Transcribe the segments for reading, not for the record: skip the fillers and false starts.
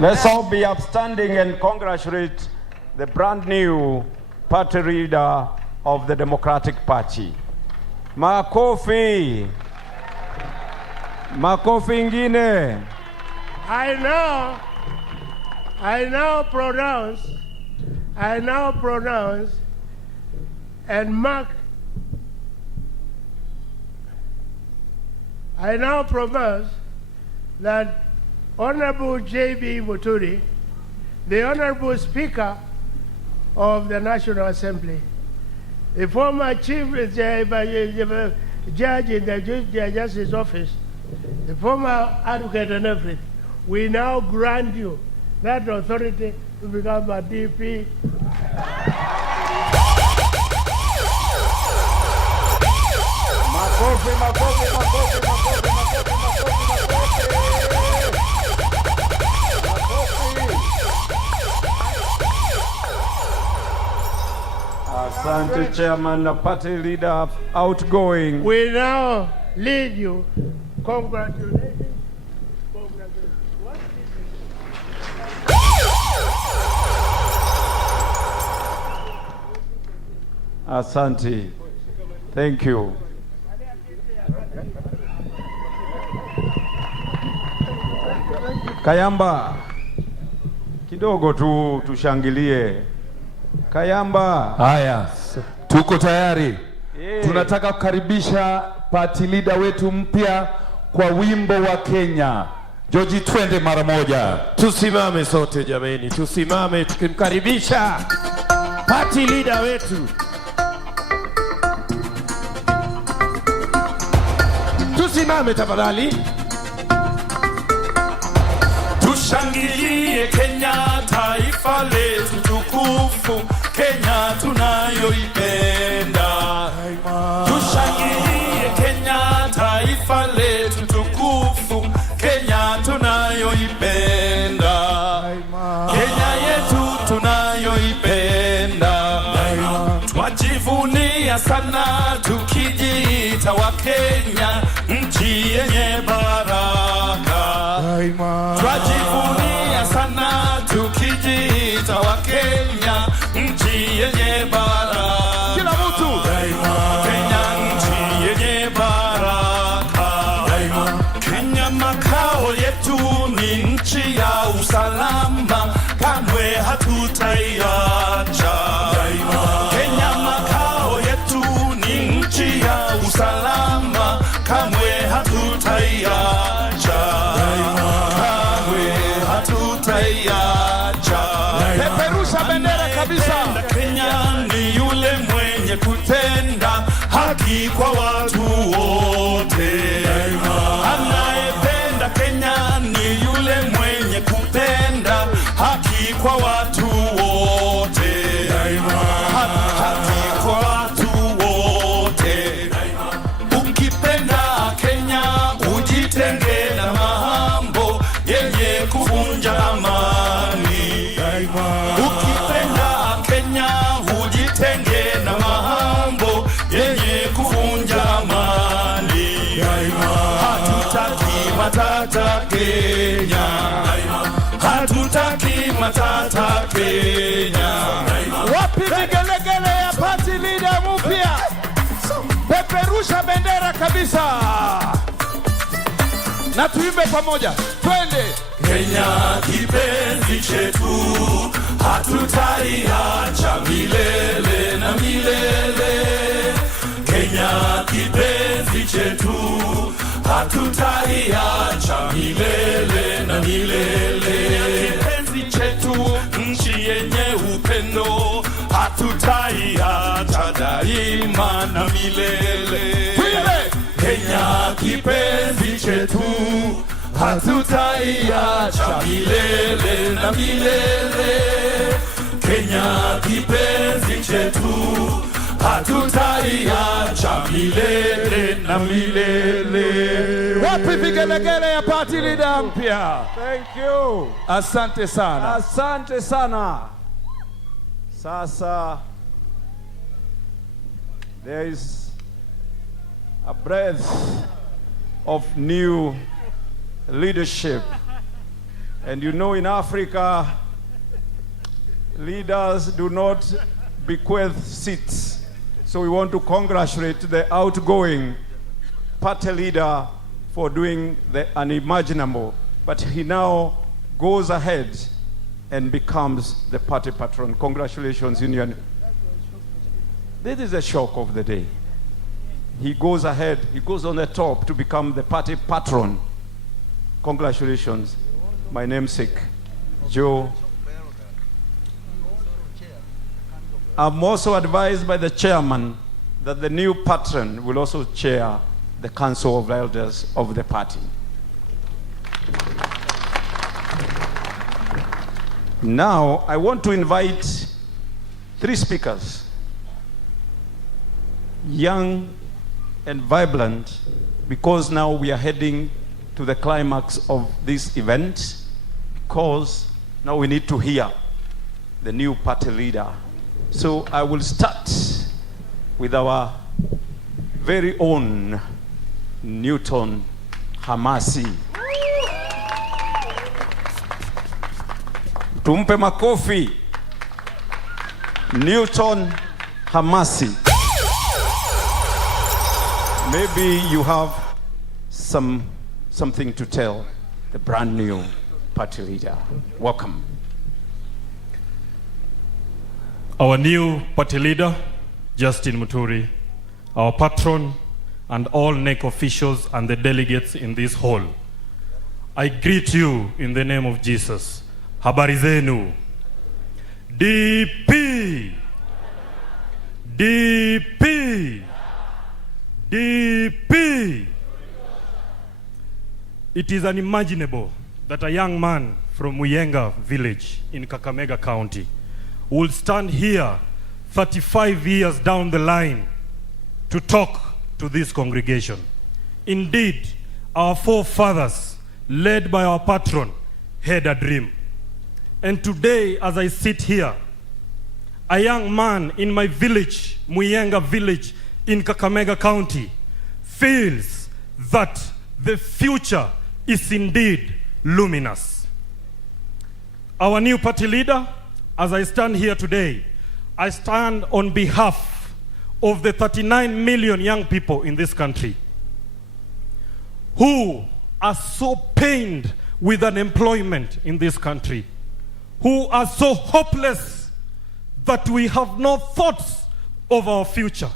Let's all be upstanding and congratulate the brand new party leader of the Democratic Party. Makofi. Makofi ingine. I now pronounce and mark. I now pronounce that Honorable J.B. Muturi, the Honorable Speaker of the National Assembly, the former Chief Judge in the Justice Office, the former advocate and everything, we now grant you that authority to become a DP. Makofi, makofi, makofi, makofi, makofi, Asante Chairman, Party Leader, outgoing. We now lead you. Congratulations. Asante. Thank you. Kayamba, kidogo tu tushangilie. Kayamba. Haya, tuko tayari. Tunataka kukaribisha party leader wetu mpya kwa wimbo wa Kenya. George, twende mara moja. Tusimame sote jameni, tusimame tukimkaribisha party leader wetu. Tusimame tafadhali. Tushangilie Kenya, taifa letu tukufu, Kenya tunayoipenda. Tushangilie Kenya, taifa letu tukufu, Kenya tunayoipenda. Kenya yetu tunayoipenda. Twajivunia sana tukijiita wa Kenya, nchi yenye baraka. Twajivunia sana tukijiita wa Kenya, nchi yenye baraka. Kila mtu Kenya nchi yenye baraka. Kenya makao yetu ni nchi ya usalama, kamwe hatutaiacha. Kenya makao yetu ni nchi ya usalama, kamwe hatutaiacha. peperusha bendera kabisa. Kenya ni yule mwenye kutenda haki kwa watu wote. Anayependa Kenya ni yule mwenye kutenda haki kwa watu wote. Haki kwa watu wote. Ukipenda Kenya ujitenge na mambo yenye kuvunja amani. Ukipenda Kenya ujitenge na mambo yenye kuvunja amani. Hatutaki matata Kenya. Hatutaki matata Kenya. Wapi vigelegele ya party leader mpya? Peperusha bendera kabisa. Na tuimbe pamoja. Twende. Kenya kipenzi chetu, hatutaiacha milele na milele. Kenya kipenzi chetu, hatutaiacha milele na milele. Kipenzi chetu, nchi yenye upendo, hatutaiacha daima na milele. Kenya kipenzi chetu, hatutaiacha milele na milele. Kenya kipenzi chetu, hatutaiacha milele na milele. Wapi vigelegele ya party leader mpya? Thank you. Asante sana. Asante sana. Sasa there is a breath of new leadership. And you know, in Africa, leaders do not bequeath seats. So we want to congratulate the outgoing party leader for doing the unimaginable. But he now goes ahead and becomes the party patron. Congratulations, Union. This is the shock of the day. He goes ahead, he goes on the top to become the party patron. Congratulations, my namesake, Joe. I'm also advised by the chairman that the new patron will also chair the Council of Elders of the party. Now, I want to invite 3 speakers, young and vibrant, because now we are heading to the climax of this event, because now we need to hear the new party leader. So I will start with our very own Newton Hamasi. Tumpe makofi. Newton Hamasi. Maybe you have something to tell the brand new party leader. Welcome. Our new party leader, Justin Muturi, our patron, and all NEC officials and the delegates in this hall. I greet you in the name of Jesus. Habari zenu. DP. DP. DP. It is unimaginable that a young man from Muyenga village in Kakamega County will stand here 35 years down the line to talk to this congregation. Indeed, our forefathers, led by our patron, had a dream. And today, as I sit here, a young man in my village, Muyenga village in Kakamega County, feels that the future is indeed luminous. Our new party leader, as I stand here today, I stand on behalf of the 39 million young people in this country who are so pained with unemployment in this country, who are so hopeless that we have no thoughts of our future.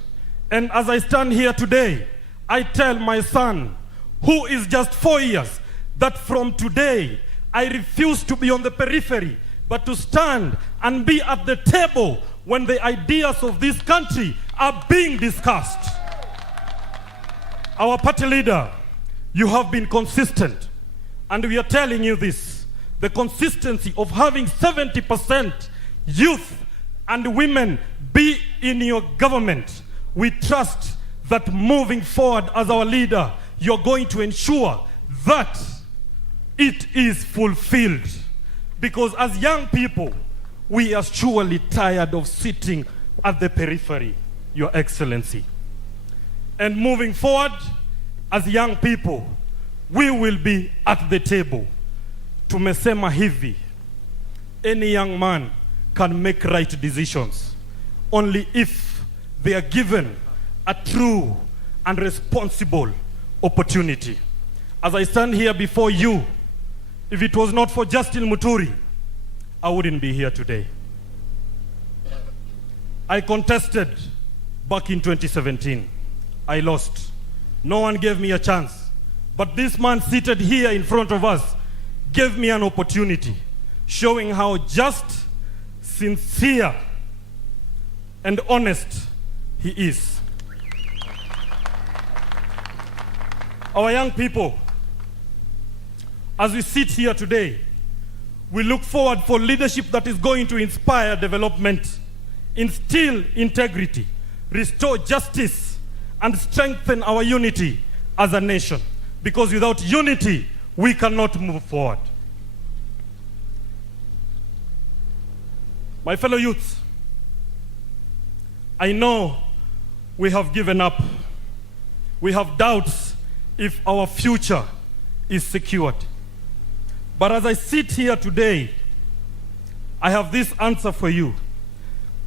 And as I stand here today, I tell my son, who is just 4 years, that from today, I refuse to be on the periphery, but to stand and be at the table when the ideas of this country are being discussed. Our party leader, you have been consistent, and we are telling you this, the consistency of having 70% youth and women be in your government. We trust that moving forward as our leader, you're going to ensure that it is fulfilled. Because as young people, we are surely tired of sitting at the periphery, Your Excellency. And moving forward, as young people, we will be at the table. Tumesema hivi, any young man can make right decisions only if they are given a true and responsible opportunity. As I stand here before you, if it was not for Justin Muturi, I wouldn't be here today. I contested back in 2017. I lost. No one gave me a chance. But this man seated here in front of us gave me an opportunity, showing how just, sincere, and honest he is. Our young people, as we sit here today, we look forward for leadership that is going to inspire development, instill integrity, restore justice, and strengthen our unity as a nation. Because without unity, we cannot move forward. My fellow youths, I know we have given up. We have doubts if our future is secured. But as I sit here today, I have this answer for you.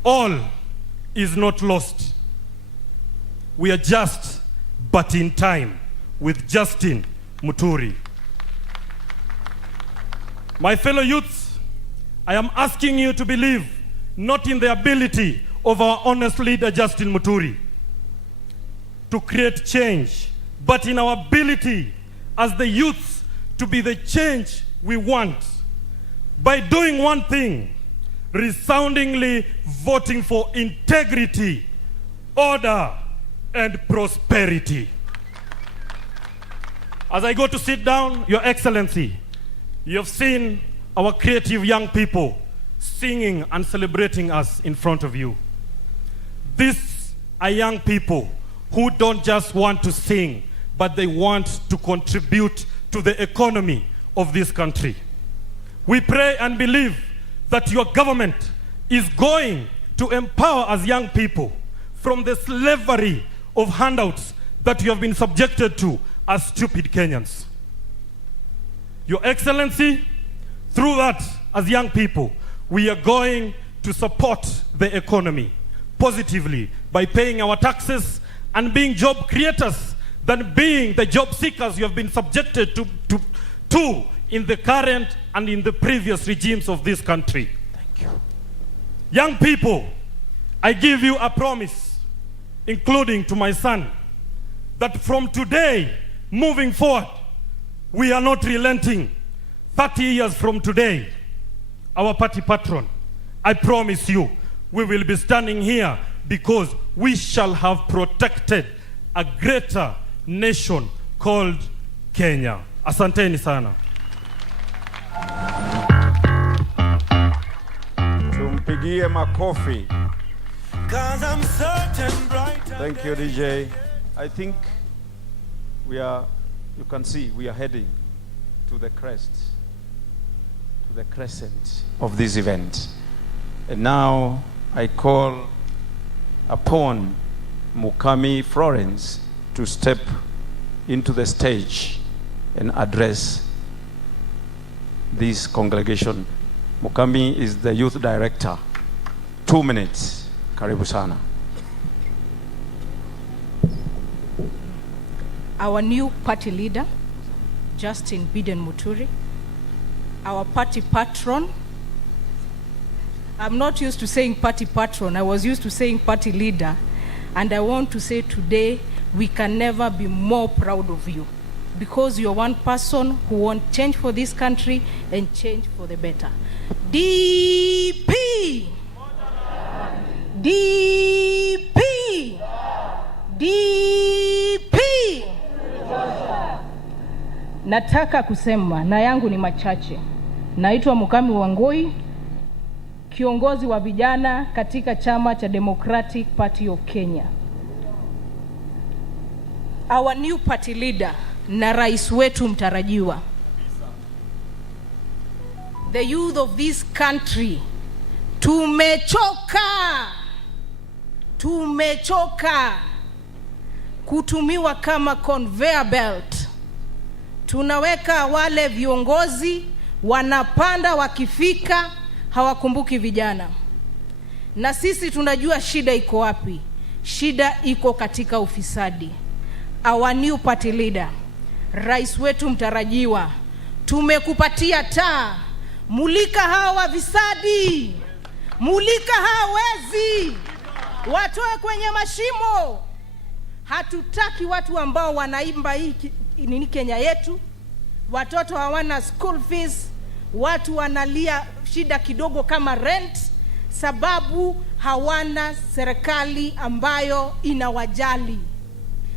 All is not lost. We are just but in time with Justin Muturi. My fellow youths, I am asking you to believe not in the ability of our honest leader Justin Muturi to create change, but in our ability as the youths to be the change we want by doing one thing: resoundingly voting for integrity, order, and prosperity. As I go to sit down, Your Excellency, you have seen our creative young people singing and celebrating us in front of you. These are young people who don't just want to sing, but they want to contribute to the economy of this country. We pray and believe that your government is going to empower us young people from the slavery of handouts that you have been subjected to as stupid Kenyans. Your Excellency, through that, as young people, we are going to support the economy positively by paying our taxes and being job creators than being the job seekers you have been subjected to in the current and in the previous regimes of this country. Thank you. Young people, I give you a promise, including to my son, that from today, moving forward, we are not relenting. 30 years from today, our party patron, I promise you, we will be standing here because we shall have protected a greater nation called Kenya. Asanteni sana. Tumpigie makofi. 'Cause I'm certain brighter. Thank you, DJ. I think you can see we are heading to the crest, to the crescent of this event. And now I call upon Mukami Florence to step into the stage and address this congregation. Mukami is the youth director. 2 minutes. Karibu sana. Our new party leader, Justin Biden Muturi, our party patron. I'm not used to saying party patron, I was used to saying party leader, and I want to say today, we can never be more proud of you, because you're one person who wants change for this country and change for the better. DP! DP! DP! Nataka kusema na yangu ni machache. Naitwa Mukami Wangui, kiongozi wa vijana katika chama cha Democratic Party of Kenya. Our new party leader na rais wetu mtarajiwa. The youth of this country, tumechoka kutumiwa kama conveyor belt. Tunaweka wale viongozi wanapanda, wakifika hawakumbuki vijana. Na sisi tunajua shida iko wapi. Shida iko katika ufisadi. Our new party leader, rais wetu mtarajiwa, tumekupatia taa. Mulika hawa visadi, mulika hawa wezi, watoe kwenye mashimo. Hatutaki watu ambao wanaimba hii nini Kenya yetu. Watoto hawana school fees, watu wanalia shida kidogo kama rent, sababu hawana serikali ambayo inawajali.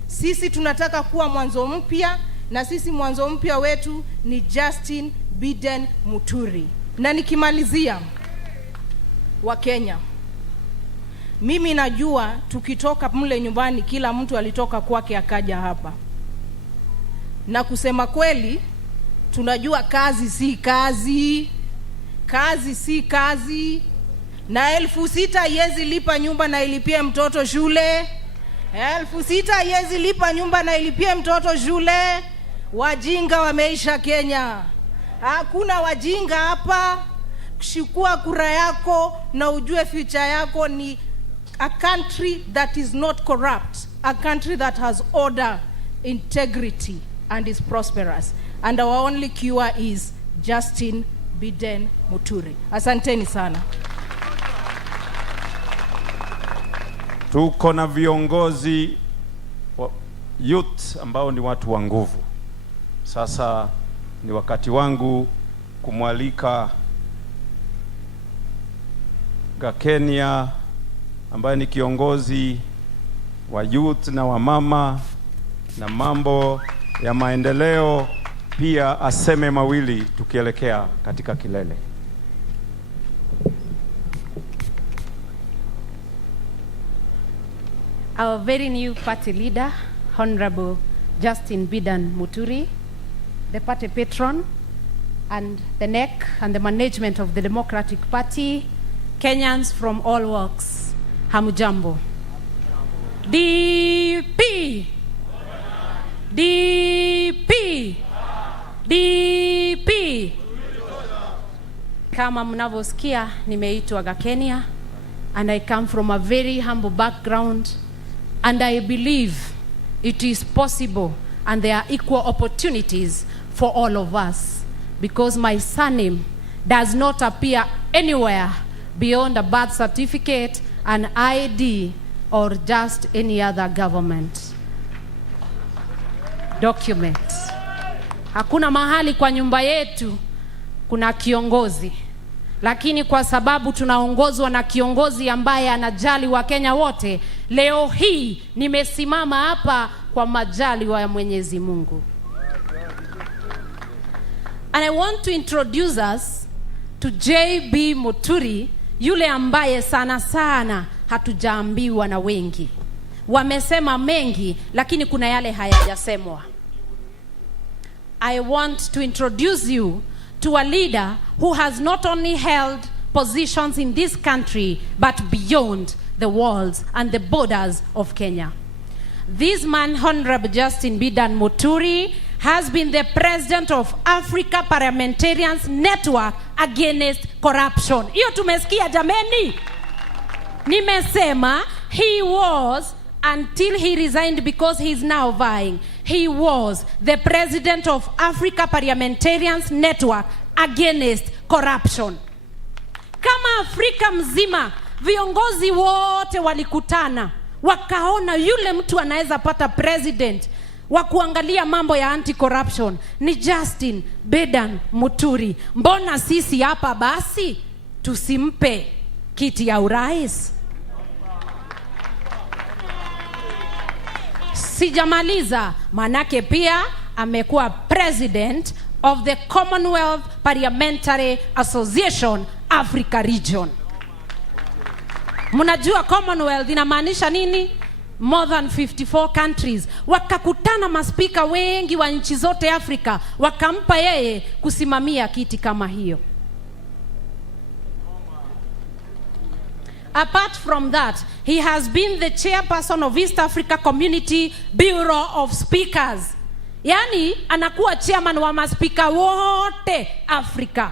Sisi tunataka kuwa mwanzo mpya, na sisi mwanzo mpya wetu ni Justin Biden Muturi. Na nikimalizia, wa Kenya, mimi najua tukitoka mle nyumbani kila mtu alitoka kwake akaja hapa. Na kusema kweli, tunajua kazi si kazi. Kazi si kazi. Na 6,000 yezi lipa nyumba na ilipie mtoto shule. 6,000 yezi lipa nyumba na ilipie mtoto shule. Wajinga wameisha Kenya. Hakuna wajinga hapa. Kuchukua kura yako na ujue future yako ni a country that is not corrupt, a country that has order, integrity, and is prosperous. And our only cure is Justin Biden Muturi. Asanteni sana. Tuko na viongozi wa youth ambao ni watu wa nguvu. Sasa ni wakati wangu kumwalika Gakenia ambaye ni kiongozi wa youth na wamama na mambo ya maendeleo, pia aseme mawili tukielekea katika kilele. Our very new party leader, Honorable Justin Biden Muturi, the party patron and the neck and the management of the Democratic Party, Kenyans from all walks, hamujambo. DP! DP! DP! Kama mnavyosikia, nimeitwa Gakenia, and I come from a very humble background, and I believe it is possible and there are equal opportunities for all of us, because my surname does not appear anywhere beyond a birth certificate, an ID, or just any other government document. Hakuna mahali kwa nyumba yetu kuna kiongozi, lakini kwa sababu tunaongozwa na kiongozi ambaye anajali Wakenya wote, leo hii nimesimama hapa kwa majaliwa ya Mwenyezi Mungu. And I want to introduce us to JB Muturi, yule ambaye sana sana hatujaambiwa na wengi. Wamesema mengi, lakini kuna yale hayajasemwa. I want to introduce you to a leader who has not only held positions in this country, but beyond the walls and the borders of Kenya. This man, Honorable Justin Biden Muturi, has been the president of Africa Parliamentarians Network Against Corruption. Iyo tumesikia jameni? Nimesema he was, until he resigned because he's now vying, he was the president of Africa Parliamentarians Network Against Corruption. Kama Afrika mzima viongozi wote walikutana, wakaona yule mtu anaweza pata president wa kuangalia mambo ya anti-corruption ni Justin Biden Muturi. Mbona sisi hapa basi tusimpe kiti ya urais? Sijamaliza, manake pia amekuwa president of the Commonwealth Parliamentary Association Africa Region. Mnajua Commonwealth inamaanisha nini? More than 54 countries. Wakakutana maspika wengi wa nchi zote Afrika, wakampa yeye kusimamia kiti kama hiyo. Apart from that, he has been the chairperson of East Africa Community Bureau of Speakers. Yani anakuwa chairman wa maspika wote Afrika.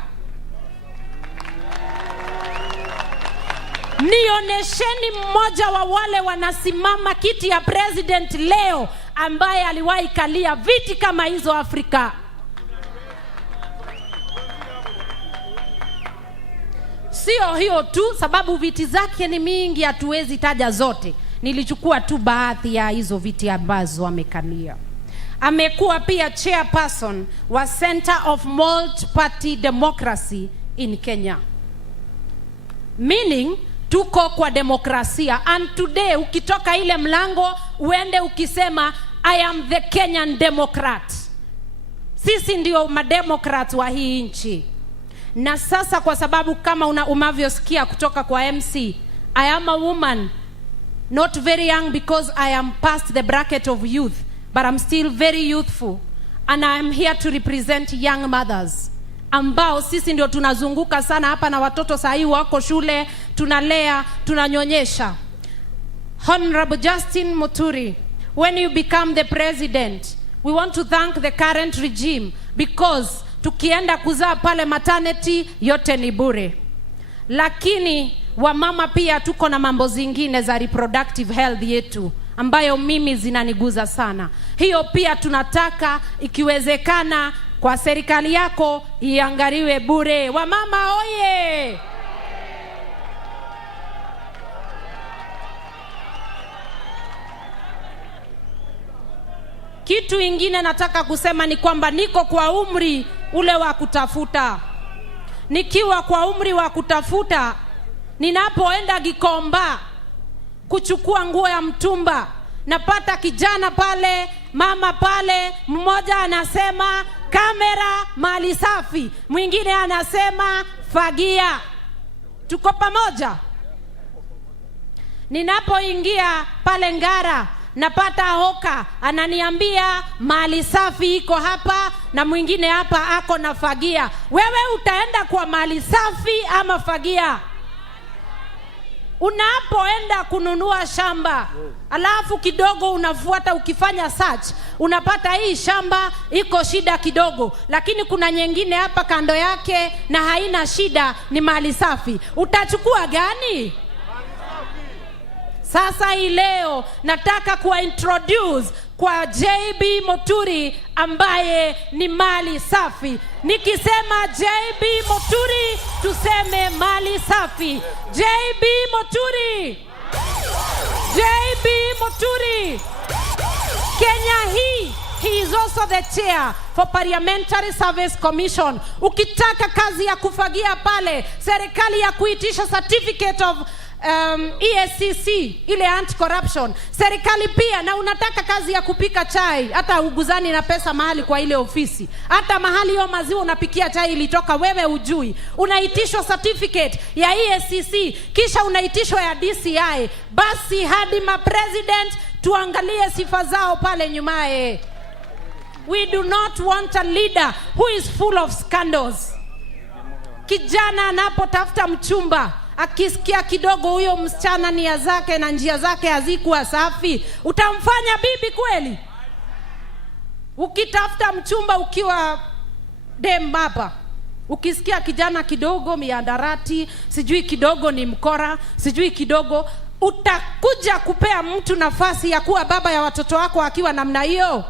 Nionesheni mmoja wa wale wanasimama kiti ya president leo ambaye aliwahi kalia viti kama hizo Afrika. Sio hiyo tu, sababu viti zake ni mingi, hatuwezi taja zote. Nilichukua tu baadhi ya hizo viti ambazo amekalia. Amekuwa pia chairperson wa Center of Multi-Party Democracy in Kenya. Meaning tuko kwa demokrasia. And today ukitoka ile mlango uende ukisema I am the Kenyan Democrat. Sisi ndio mademokrat wa hii nchi. Na sasa kwa sababu kama umavyosikia kutoka kwa MC, I am a woman, not very young because I am past the bracket of youth, but I'm still very youthful, and I am here to represent young mothers ambao sisi ndio tunazunguka sana hapa na watoto sahi wako shule, tunalea, tunanyonyesha. Honorable Justin Muturi, when you become the president, We want to thank the current regime because tukienda kuzaa pale maternity yote ni bure. Lakini wamama pia tuko na mambo zingine za reproductive health yetu ambayo mimi zinaniguza sana. Hiyo pia tunataka ikiwezekana kwa serikali yako iangaliwe bure. Wamama oye! Kitu ingine nataka kusema ni kwamba niko kwa umri ule wa kutafuta. Nikiwa kwa umri wa kutafuta, ninapoenda Gikomba kuchukua nguo ya mtumba, napata kijana pale, mama pale, mmoja anasema kamera mali safi, mwingine anasema fagia. Tuko pamoja? Ninapoingia pale Ngara, napata hoka ananiambia mali safi iko hapa na mwingine hapa ako na fagia. Wewe utaenda kwa mali safi ama fagia? Unapoenda kununua shamba, alafu kidogo unafuata ukifanya search, unapata hii shamba iko shida kidogo, lakini kuna nyingine hapa kando yake na haina shida, ni mali safi. Utachukua gani? Sasa hii leo nataka kuintroduce kwa JB Muturi ambaye ni mali safi. Nikisema JB Muturi tuseme mali safi. JB Muturi. JB Muturi. Kenya hii, he is also the chair for Parliamentary Service Commission. Ukitaka kazi ya kufagia pale, serikali ya kuitisha certificate of ESCC, ile anti-corruption, serikali pia, na unataka kazi ya kupika chai, hata uguzani na pesa mahali kwa ile ofisi, hata mahali hiyo maziwa unapikia chai ilitoka wewe ujui, unaitishwa certificate ya ESCC, kisha unaitishwa ya DCI, basi hadi ma president tuangalie sifa zao pale nyumae. We do not want a leader who is full of scandals. Kijana anapotafuta mchumba, akisikia kidogo huyo msichana nia zake na njia zake hazikuwa safi, utamfanya bibi kweli? Ukitafuta mchumba ukiwa dem hapa, ukisikia kijana kidogo miandarati, sijui kidogo ni mkora, sijui kidogo, utakuja kupea mtu nafasi ya kuwa baba ya watoto wako akiwa namna hiyo?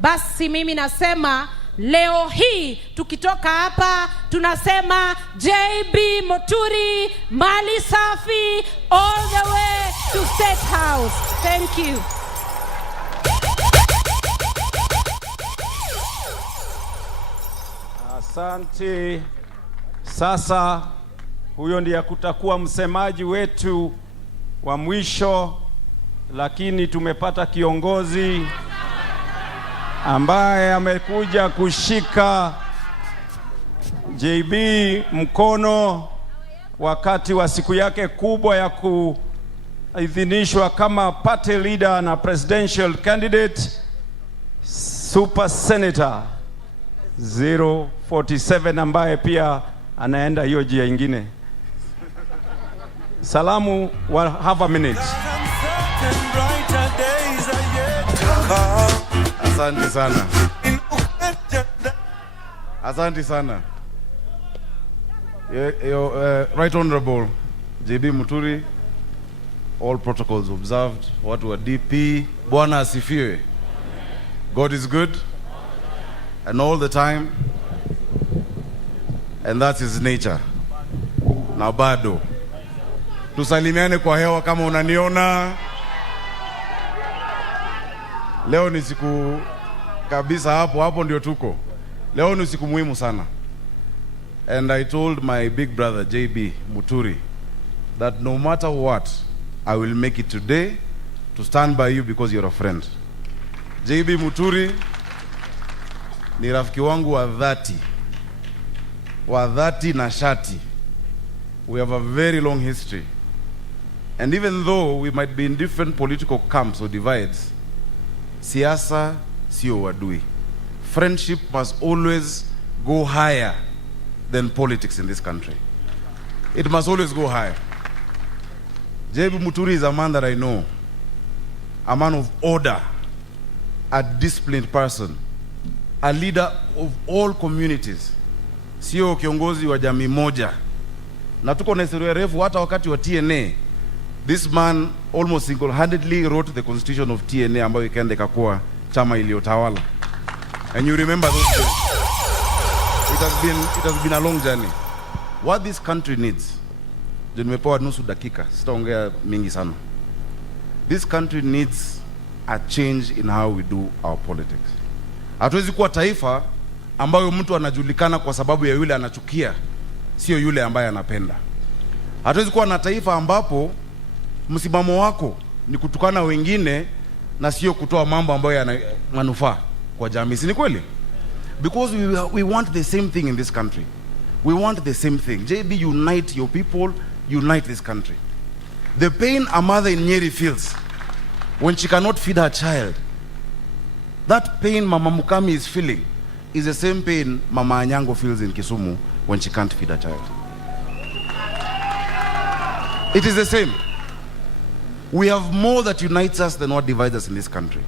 Basi mimi nasema leo hii tukitoka hapa tunasema JB Muturi mali safi all the way to State House. Thank you. Asante. Sasa huyo ndiye kutakuwa msemaji wetu wa mwisho, lakini tumepata kiongozi ambaye amekuja kushika JB mkono wakati wa siku yake kubwa ya kuidhinishwa kama party leader na presidential candidate, Super Senator 047, ambaye pia anaenda hiyo jia ingine. Salamu wa have a minute. Asante sana. Asante sana. Right Honorable JB Muturi, all protocols observed. Watu wa DP, Bwana asifiwe. God is good and all the time, and that's his nature. Na bado tusalimiane kwa hewa kama unaniona. Leo ni siku kabisa, hapo ndio tuko. Leo ni siku muhimu sana. And I told my big brother JB Muturi that no matter what, I will make it today to stand by you because you're a friend. JB Muturi ni rafiki wangu wa dhati na shati. We have a very long history. And even though we might be in different political camps or divides, siasa sio wadui. Friendship must always go higher than politics in this country. It must always go higher. JB Muturi is a man that I know, a man of order, a disciplined person, a leader of all communities, sio kiongozi wa jamii moja. Na tuko na historia refu hata wakati wa TNA. This man almost single-handedly wrote the constitution of TNA ambayo ikaenda ikakuwa chama iliyotawala. And you remember those days. It has been a long journey. What this country needs, nimepewa nusu dakika, sitaongea mingi sana. This country needs a change in how we do our politics. Hatuwezi kuwa taifa ambayo mtu anajulikana kwa sababu ya yule anachukia, sio yule ambaye anapenda. Hatuwezi kuwa na taifa ambapo msimamo wako ni kutukana wengine na sio kutoa mambo ambayo yana manufaa kwa jamii. Si ni kweli? Because we want the same thing in this country. We want the same thing. JB, unite your people, unite this country. The pain a mother in Nyeri feels when she cannot feed her child, that pain Mama Mukami is feeling is the same pain Mama Anyango feels in Kisumu when she can't feed her child. It is the same. We have more that unites us than what divides us in this country.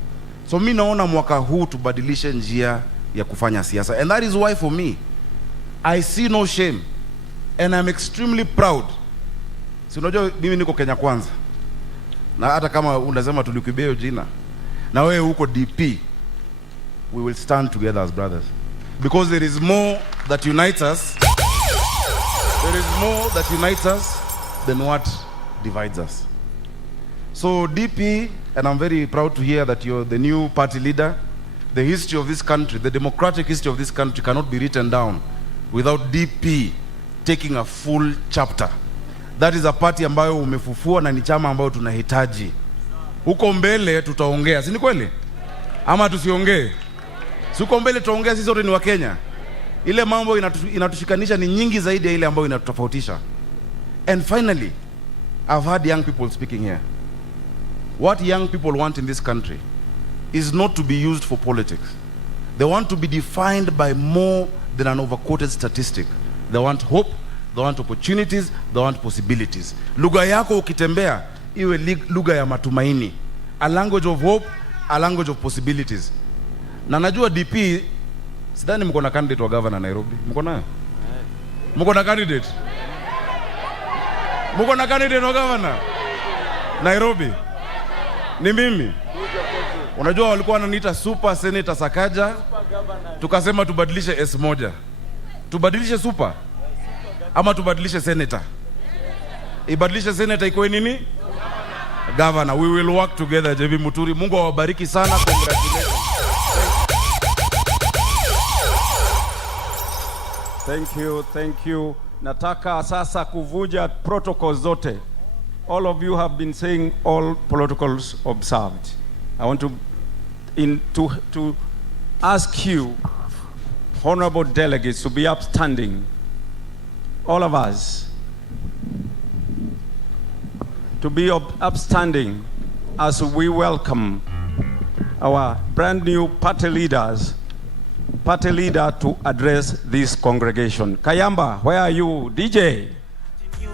So mi naona mwaka huu tubadilishe njia ya kufanya siasa. And that is why for me, I see no shame. And I'm extremely proud. Si unajua mimi niko Kenya Kwanza. Na hata kama unasema tulikubeo jina. Na wewe uko DP. We will stand together as brothers. Because there is more that unites us. There is more that unites us than what divides us. So DP, and I'm very proud to hear that you're the new party leader. The history of this country, the democratic history of this country cannot be written down without DP taking a full chapter. That is a party ambayo umefufua na ni chama ambayo tunahitaji. Huko mbele tutaongea, si ni kweli? Ama tusiongee? Si huko mbele tutaongea, sisi wote ni wa Kenya. Ile mambo inatushikanisha ni nyingi zaidi ya ile ambayo inatutofautisha. And finally, I've heard young people speaking here. What young people want in this country is not to be used for politics. They want to be defined by more than an overquoted statistic. They want hope, they want opportunities, they want possibilities. Lugha yako ukitembea iwe lugha ya matumaini. A language of hope, a language of possibilities. Na najua DP, sidhani mko na candidate wa governor Nairobi. Mko nayo? Mko na candidate? Mko na candidate wa governor Nairobi? Ni mimi. Unajua walikuwa wananiita Super Senator Sakaja. Tukasema tubadilishe S1. Tubadilishe super ama tubadilishe senator? Ibadilishe senator iko nini? Governor. We will work together, JB Muturi. Mungu awabariki sana. Congratulations. Thank you. Nataka sasa kuvuja protocols zote. All of you have been saying all protocols observed. I want to ask you, honorable delegates, to be upstanding. All of us to be upstanding as we welcome our brand new party leader to address this congregation. Kayamba, where are you? DJ,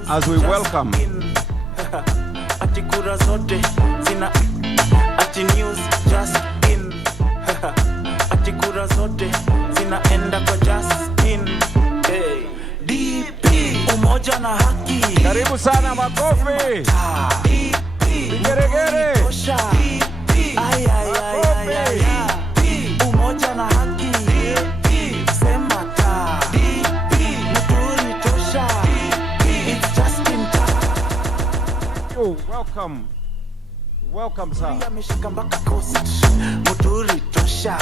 as we welcome. Ati kura zote zina ati news just in ati kura zote zinaenda kwa just in. Hey. DP umoja na haki. Karibu sana, makofi. Vigeregere. Ay umoja na haki. Sema ta. Muturi tosha. It's just in time. Welcome sir. Muturi tosha.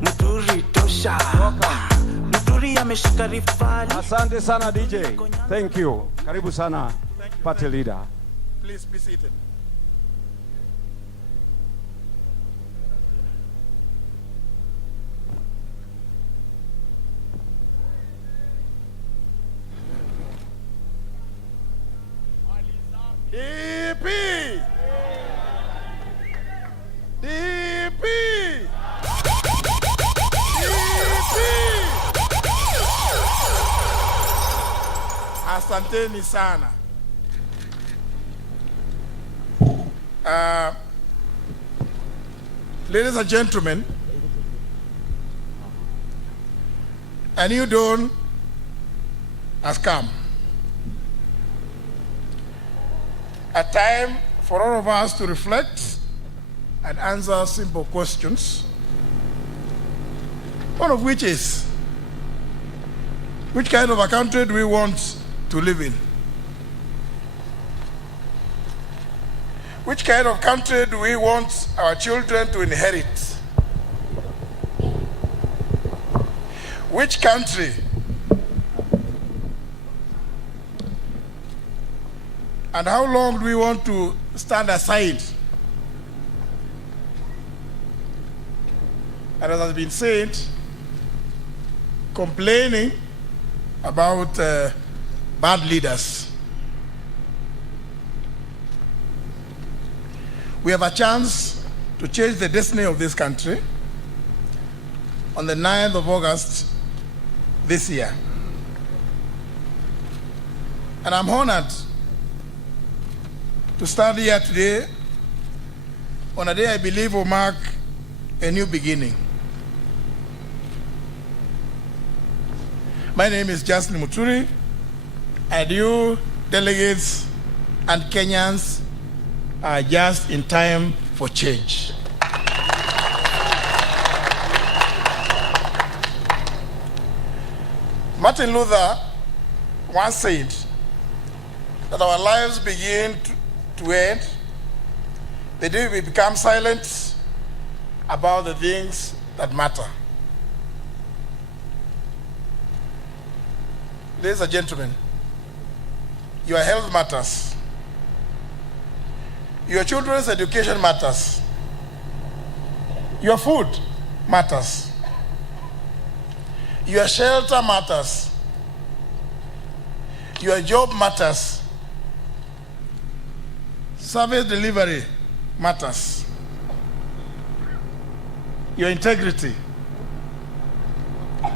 Muturi tosha. Muturi ameshika rifani. Asante sana DJ. Thank you. Karibu sana party leader. Please be seated. DP! DP! DP! Asanteni sana. Ladies and gentlemen, a new dawn has come. A time for all of us to reflect and answer simple questions. One of which is, which kind of a country do we want to live in? Which kind of country do we want our children to inherit? Which country and how long do we want to stand aside? And as has been said, complaining about bad leaders. We have a chance to change the destiny of this country on the 9th of August this year. And I'm honored to stand here today on a day I believe will mark a new beginning. My name is Justin Muturi, and you delegates and Kenyans are just in time for change. Martin Luther once said that our lives begin to end the day we become silent about the things that matter. Ladies and gentlemen, your health matters. Your children's education matters. Your food matters. Your shelter matters. Your job matters. Service delivery matters. Your integrity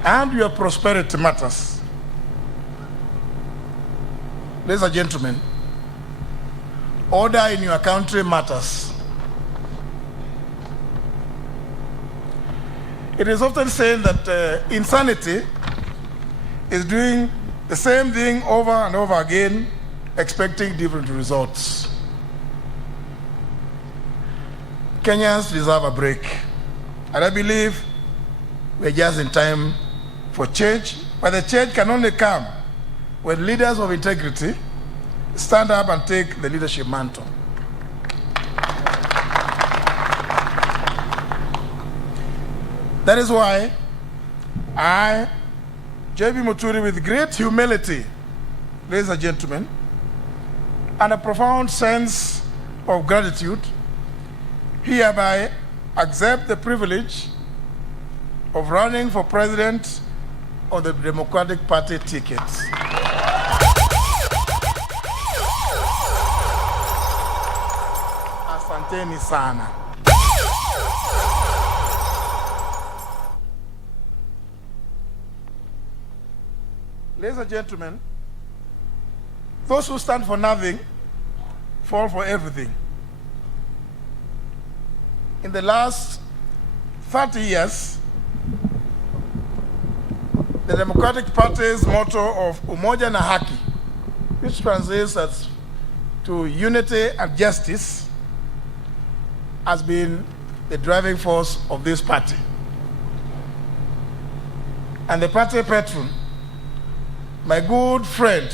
and your prosperity matters. Ladies and gentlemen, order in your country matters. It is often said that insanity is doing the same thing over and over again, expecting different results. Kenyans deserve a break. And I believe we're just in time for change, but the change can only come when leaders of integrity stand up and take the leadership mantle. That is why I, J.B. Muturi, with great humility, ladies and gentlemen, and a profound sense of gratitude, hereby accept the privilege of running for president on the Democratic Party ticket. Asanteni sana. Ladies and gentlemen, those who stand for nothing fall for everything. In the last 30 years, the Democratic Party's motto of Umoja na Haki, which translates as to unity and justice, has been the driving force of this party. And the party patron, my good friend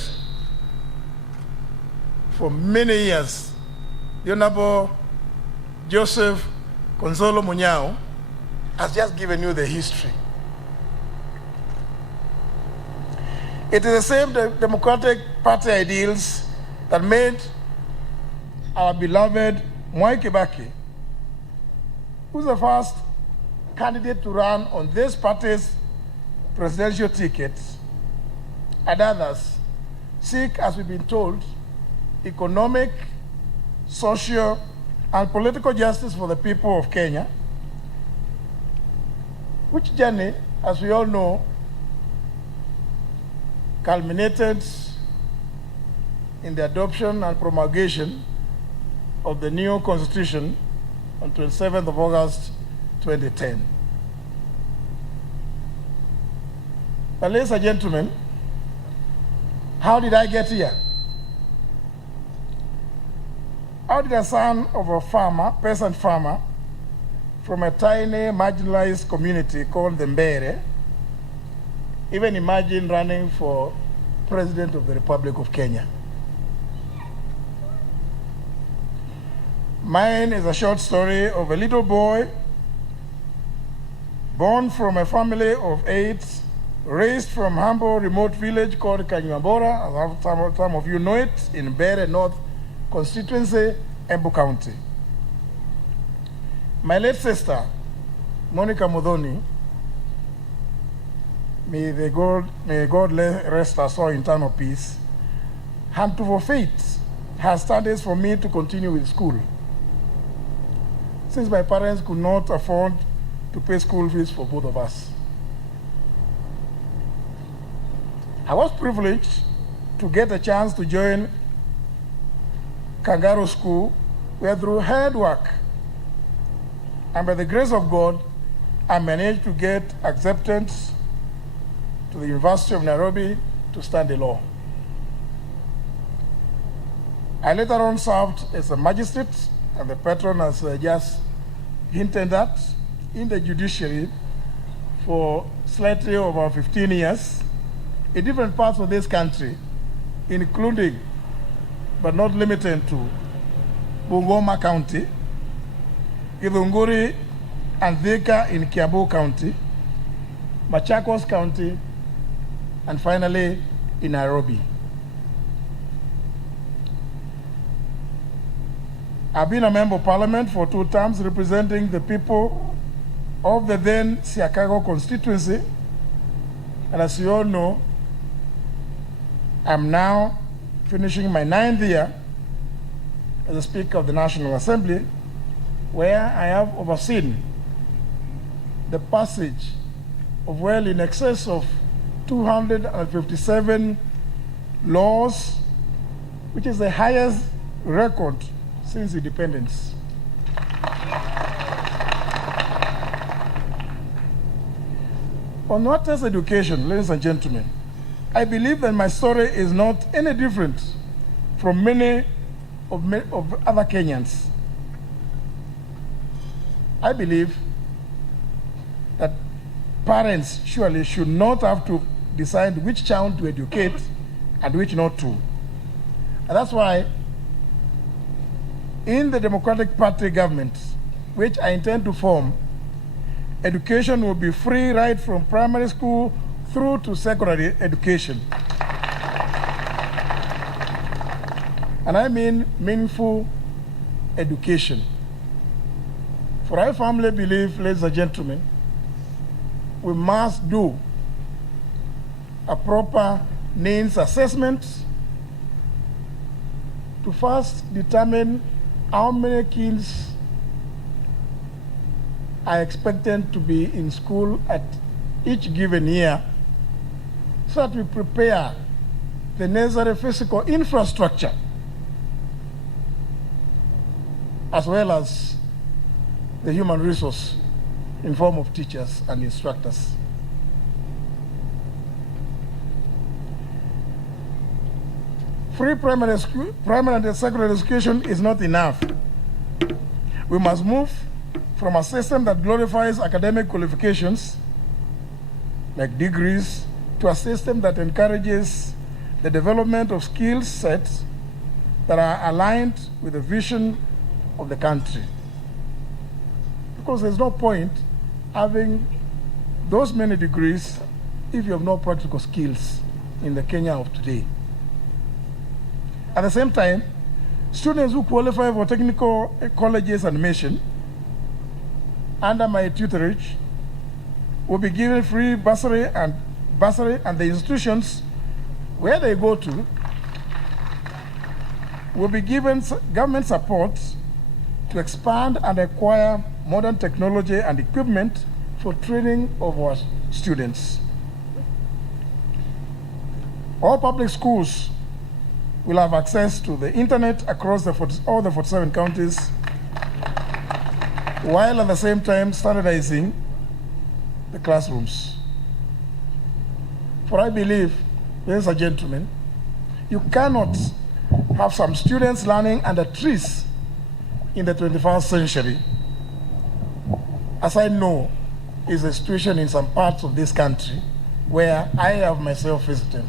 for many years, the Honorable Joseph Consolo Munyao, has just given you the history. It is the same Democratic Party ideals that made our beloved Mwai Kibaki, who's the first candidate to run on this party's presidential ticket, and others seek, as we've been told, economic, social, and political justice for the people of Kenya, which journey, as we all know, culminated in the adoption and promulgation of the new constitution on 27th of August 2010. But ladies and gentlemen, how did I get here? How did a son of a farmer, peasant farmer, from a tiny marginalized community called the Mbere, even imagine running for President of the Republic of Kenya? Mine is a short story of a little boy born from a family of 8, raised from humble remote village called Kanyambora, as some of you know it, in Mbere North constituency, Embu County. My late sister, Monica Modoni, may God rest her soul in eternal peace, had to forfeit her studies for me to continue with school, since my parents could not afford to pay school fees for both of us. I was privileged to get a chance to join Kangaroo School, where through hard work and by the grace of God, I managed to get acceptance to the University of Nairobi to study law. I later on served as a magistrate, and the patron has just hinted at, in the judiciary for slightly over 15 years in different parts of this country, including but not limited to Bungoma County, Githunguri and Thika in Kiambu County, Machakos County, and finally in Nairobi. I've been a member of parliament for 2 terms representing the people of the then Siakago constituency. And as you all know, I'm now finishing my 9th year as a Speaker of the National Assembly, where I have overseen the passage of well in excess of 257 laws, which is the highest record since independence. On matters education, ladies and gentlemen, I believe that my story is not any different from many of other Kenyans. I believe that parents surely should not have to decide which child to educate and which not to. And that's why in the Democratic Party government, which I intend to form, education will be free right from primary school through to secondary education. And I mean meaningful education. For I firmly believe, ladies and gentlemen, we must do a proper needs assessment to first determine how many kids are expected to be in school at each given year, so that we prepare the necessary physical infrastructure as well as the human resource in form of teachers and instructors. Free primary and secondary education is not enough. We must move from a system that glorifies academic qualifications, like degrees, to a system that encourages the development of skill sets that are aligned with the vision of the country. Because there's no point having those many degrees if you have no practical skills in the Kenya of today. At the same time, students who qualify for technical colleges admission under my tutorage will be given free bursary, and the institutions where they go to will be given government support to expand and acquire modern technology and equipment for training of our students. All public schools will have access to the internet across all the 47 counties. while at the same time standardizing the classrooms. For I believe, ladies and gentlemen, you cannot have some students learning under trees in the 21st century, as I know is the situation in some parts of this country where I have myself visited.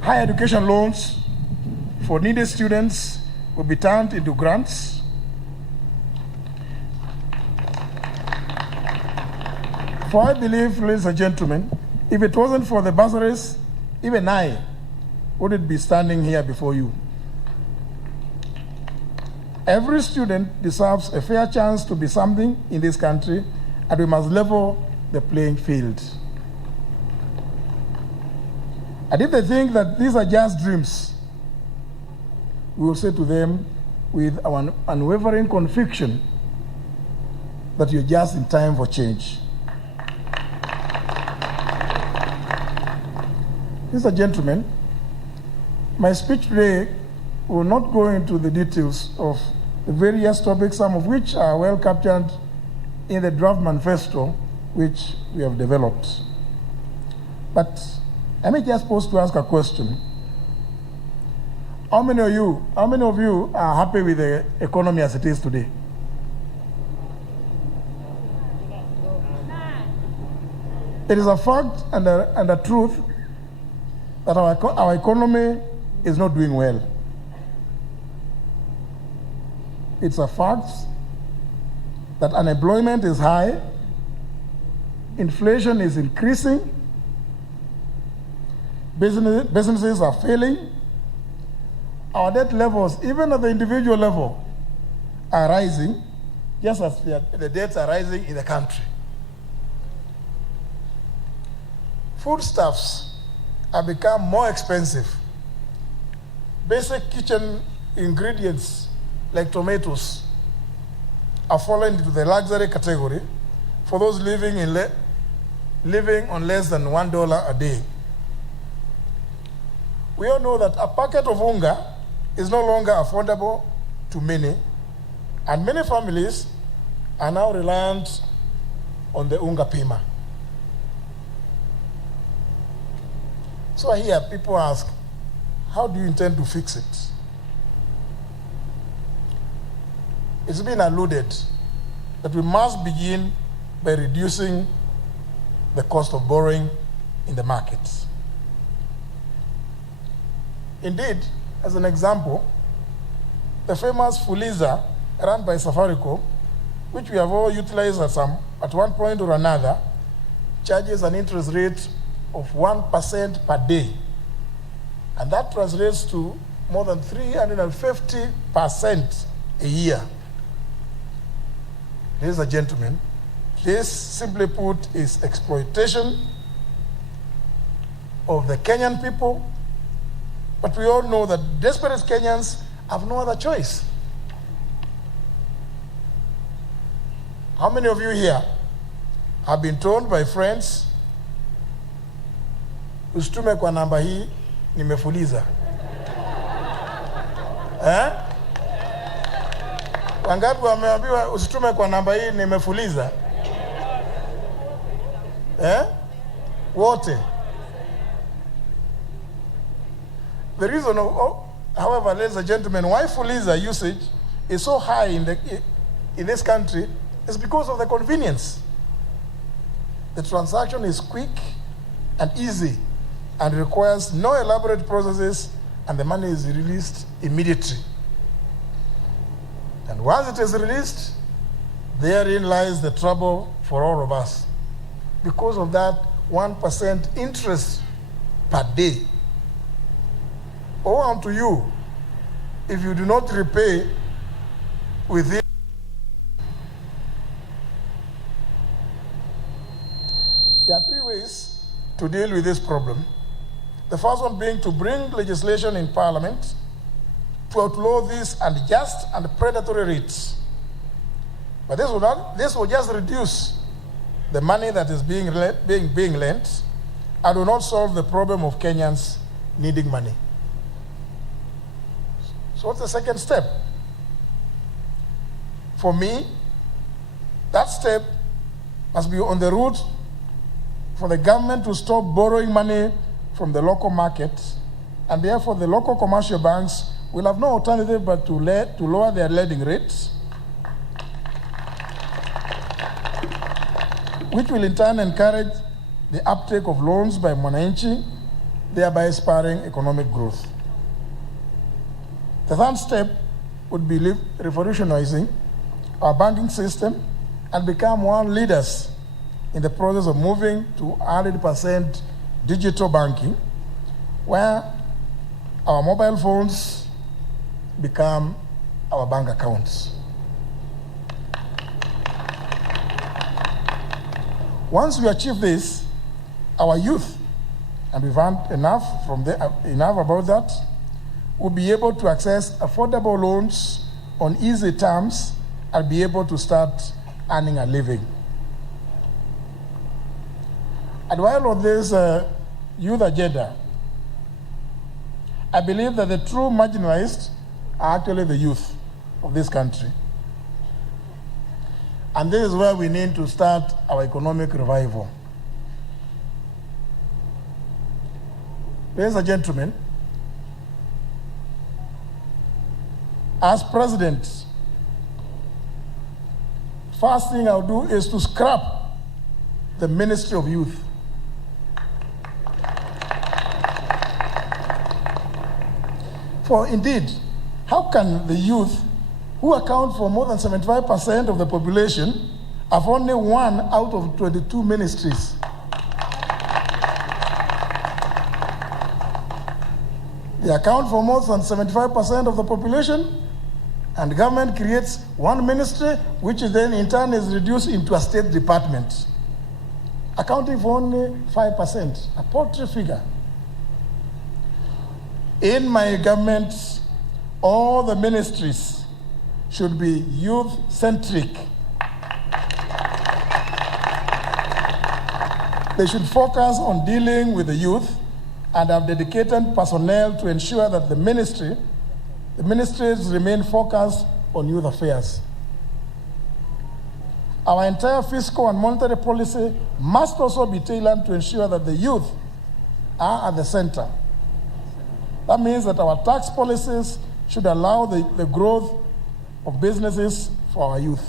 Higher education loans for needy students will be turned into grants. For I believe, ladies and gentlemen, if it wasn't for the bursaries, even I wouldn't be standing here before you. Every student deserves a fair chance to be something in this country, and we must level the playing field. And if they think that these are just dreams, we will say to them with our unwavering conviction that you're just in time for change. Ladies and gentlemen, my speech today will not go into the details of the various topics, some of which are well captured in the draft manifesto which we have developed. But I may just pause to ask a question. How many of you are happy with the economy as it is today? It is a fact and a truth that our economy is not doing well. It's a fact that unemployment is high, inflation is increasing, businesses are failing, our debt levels, even at the individual level, are rising, just as the debts are rising in the country. Foodstuffs have become more expensive. Basic kitchen ingredients like tomatoes are falling into the luxury category for those living on less than $1 a day. We all know that a packet of unga is no longer affordable to many, and many families are now reliant on the unga pima. So I hear people ask, how do you intend to fix it? It's been alluded that we must begin by reducing the cost of borrowing in the markets. Indeed, as an example, the famous Fuliza run by Safaricom, which we have all utilized at one point or another, charges an interest rate of 1% per day. And that translates to more than 350% a year. Ladies and gentlemen, this, simply put, is exploitation of the Kenyan people, but we all know that desperate Kenyans have no other choice. How many of you here have been told by friends, usitume kwa namba hii nimefuliza? Wangapi wameambiwa usitume kwa namba hii nimefuliza? Wote. The reason, however, ladies and gentlemen, why Fuliza usage is so high in this country is because of the convenience. The transaction is quick and easy and requires no elaborate processes, and the money is released immediately. And once it is released, therein lies the trouble for all of us. Because of that 1% interest per day. Woe unto you if you do not repay within. There are three ways to deal with this problem. The first one being to bring legislation in Parliament to outlaw these unjust and predatory rates. But this will just reduce the money that is being lent and will not solve the problem of Kenyans needing money. So what's the second step? For me, that step must be on the route for the government to stop borrowing money from the local market, and therefore the local commercial banks will have no alternative but to lower their lending rates, which will in turn encourage the uptake of loans by mwananchi, thereby spurring economic growth. The third step would be revolutionizing our banking system and become world leaders in the process of moving to 100% digital banking, where our mobile phones become our bank accounts. Once we achieve this, our youth, and we've learned enough about that, will be able to access affordable loans on easy terms and be able to start earning a living. And while on this youth agenda, I believe that the true marginalized are actually the youth of this country. And this is where we need to start our economic revival. Ladies and gentlemen, as president, first thing I'll do is to scrap the Ministry of Youth. For indeed, how can the youth, who account for more than 75% of the population, have only one out of 22 ministries? They account for more than 75% of the population, and the government creates one ministry, which is then in turn is reduced into a state department, accounting for only 5%, a paltry figure. In my government, all the ministries should be youth-centric. They should focus on dealing with the youth and have dedicated personnel to ensure that the ministries remain focused on youth affairs. Our entire fiscal and monetary policy must also be tailored to ensure that the youth are at the center. That means that our tax policies should allow the growth of businesses for our youth.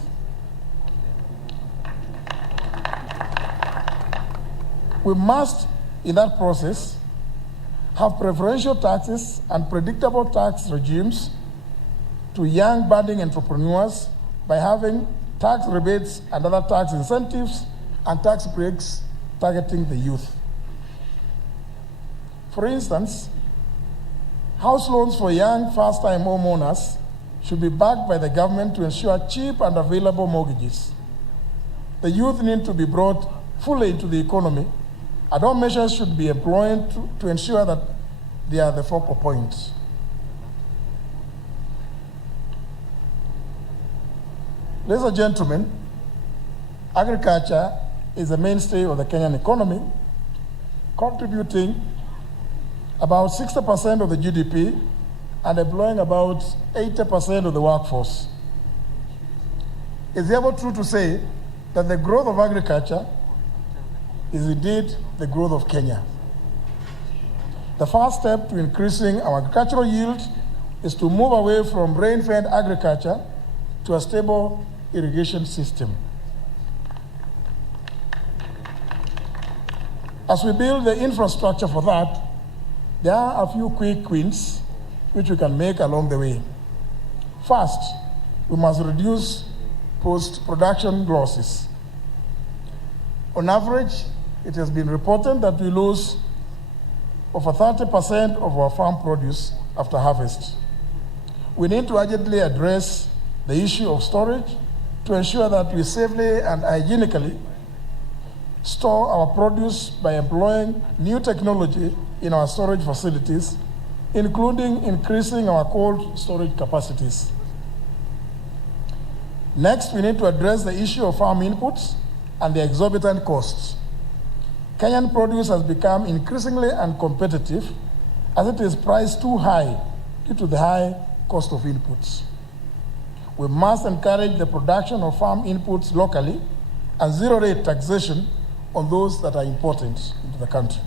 We must, in that process, have preferential taxes and predictable tax regimes to young budding entrepreneurs by having tax rebates and other tax incentives and tax breaks targeting the youth. For instance, house loans for young first-time homeowners should be backed by the government to ensure cheap and available mortgages. The youth need to be brought fully into the economy, and all measures should be employed to ensure that they are the focal points. Ladies and gentlemen, agriculture is the mainstay of the Kenyan economy, contributing about 60% of the GDP and employing about 80% of the workforce. It's therefore true to say that the growth of agriculture is indeed the growth of Kenya. The first step to increasing our agricultural yield is to move away from rain-fed agriculture to a stable irrigation system. As we build the infrastructure for that, there are a few quick wins which we can make along the way. First, we must reduce post-production losses. On average, it has been reported that we lose over 30% of our farm produce after harvest. We need to urgently address the issue of storage to ensure that we safely and hygienically store our produce by employing new technology in our storage facilities, including increasing our cold storage capacities. Next, we need to address the issue of farm inputs and the exorbitant costs. Kenyan produce has become increasingly uncompetitive as it is priced too high due to the high cost of inputs. we must encourage the production of farm inputs locally and zero-rate taxation on those that are important into the country.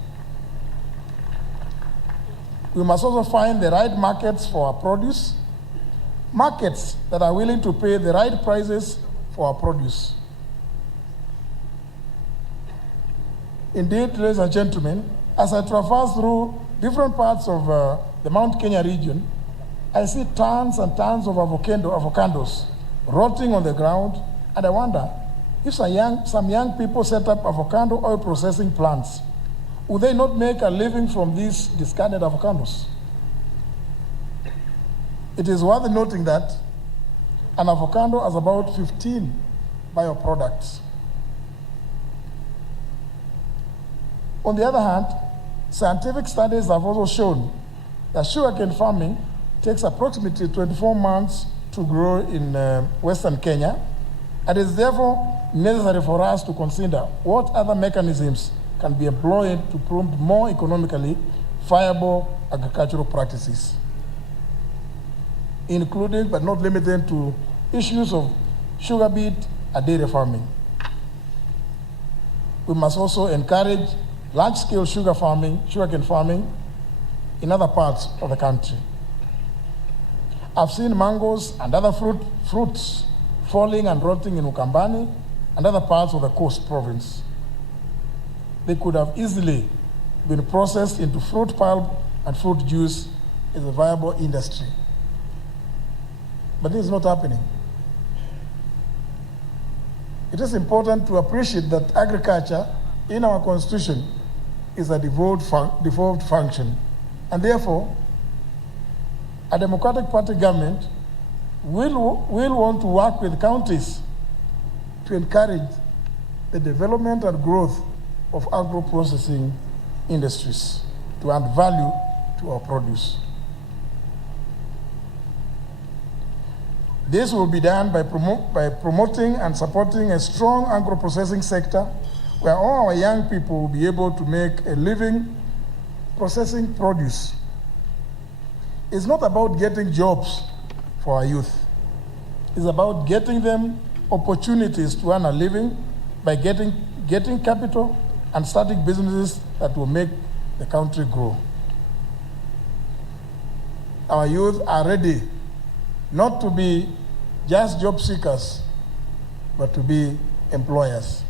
We must also find the right markets for our produce, markets that are willing to pay the right prices for our produce. Indeed, ladies and gentlemen, as I traverse through different parts of the Mount Kenya region, I see tons and tons of avocados rotting on the ground, and I wonder if some young people set up avocado oil processing plants, would they not make a living from these discarded avocados? It is worth noting that an avocado has about 15 bioproducts. On the other hand, scientific studies have also shown that sugarcane farming takes approximately 24 months to grow in Western Kenya, and it is therefore necessary for us to consider what other mechanisms can be employed to promote more economically viable agricultural practices, including but not limited to issues of sugar beet and dairy farming. We must also encourage large-scale sugarcane farming in other parts of the country. I've seen mangoes and other fruits falling and rotting in Ukambani and other parts of the Coast Province. They could have easily been processed into fruit pulp and fruit juice as a viable industry. But this is not happening. It is important to appreciate that agriculture in our constitution is a devolved function, and therefore a Democratic Party government will want to work with counties to encourage the development and growth of agro-processing industries to add value to our produce. This will be done by promoting and supporting a strong agro-processing sector where all our young people will be able to make a living processing produce. It's not about getting jobs for our youth. It's about getting them opportunities to earn a living by getting capital and starting businesses that will make the country grow. Our youth are ready not to be just job seekers, but to be employers.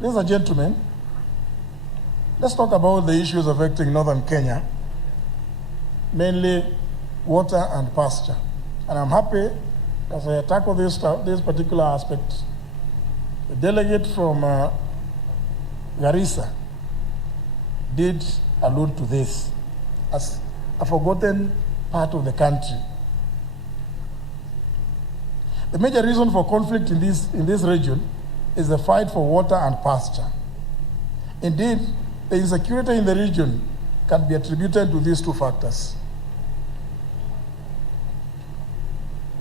Ladies and gentlemen, let's talk about the issues affecting northern Kenya, mainly water and pasture. And I'm happy as I tackle this particular aspect. The delegate from Garissa did allude to this as a forgotten part of the country. The major reason for conflict in this region is the fight for water and pasture. Indeed, the insecurity in the region can be attributed to these two factors.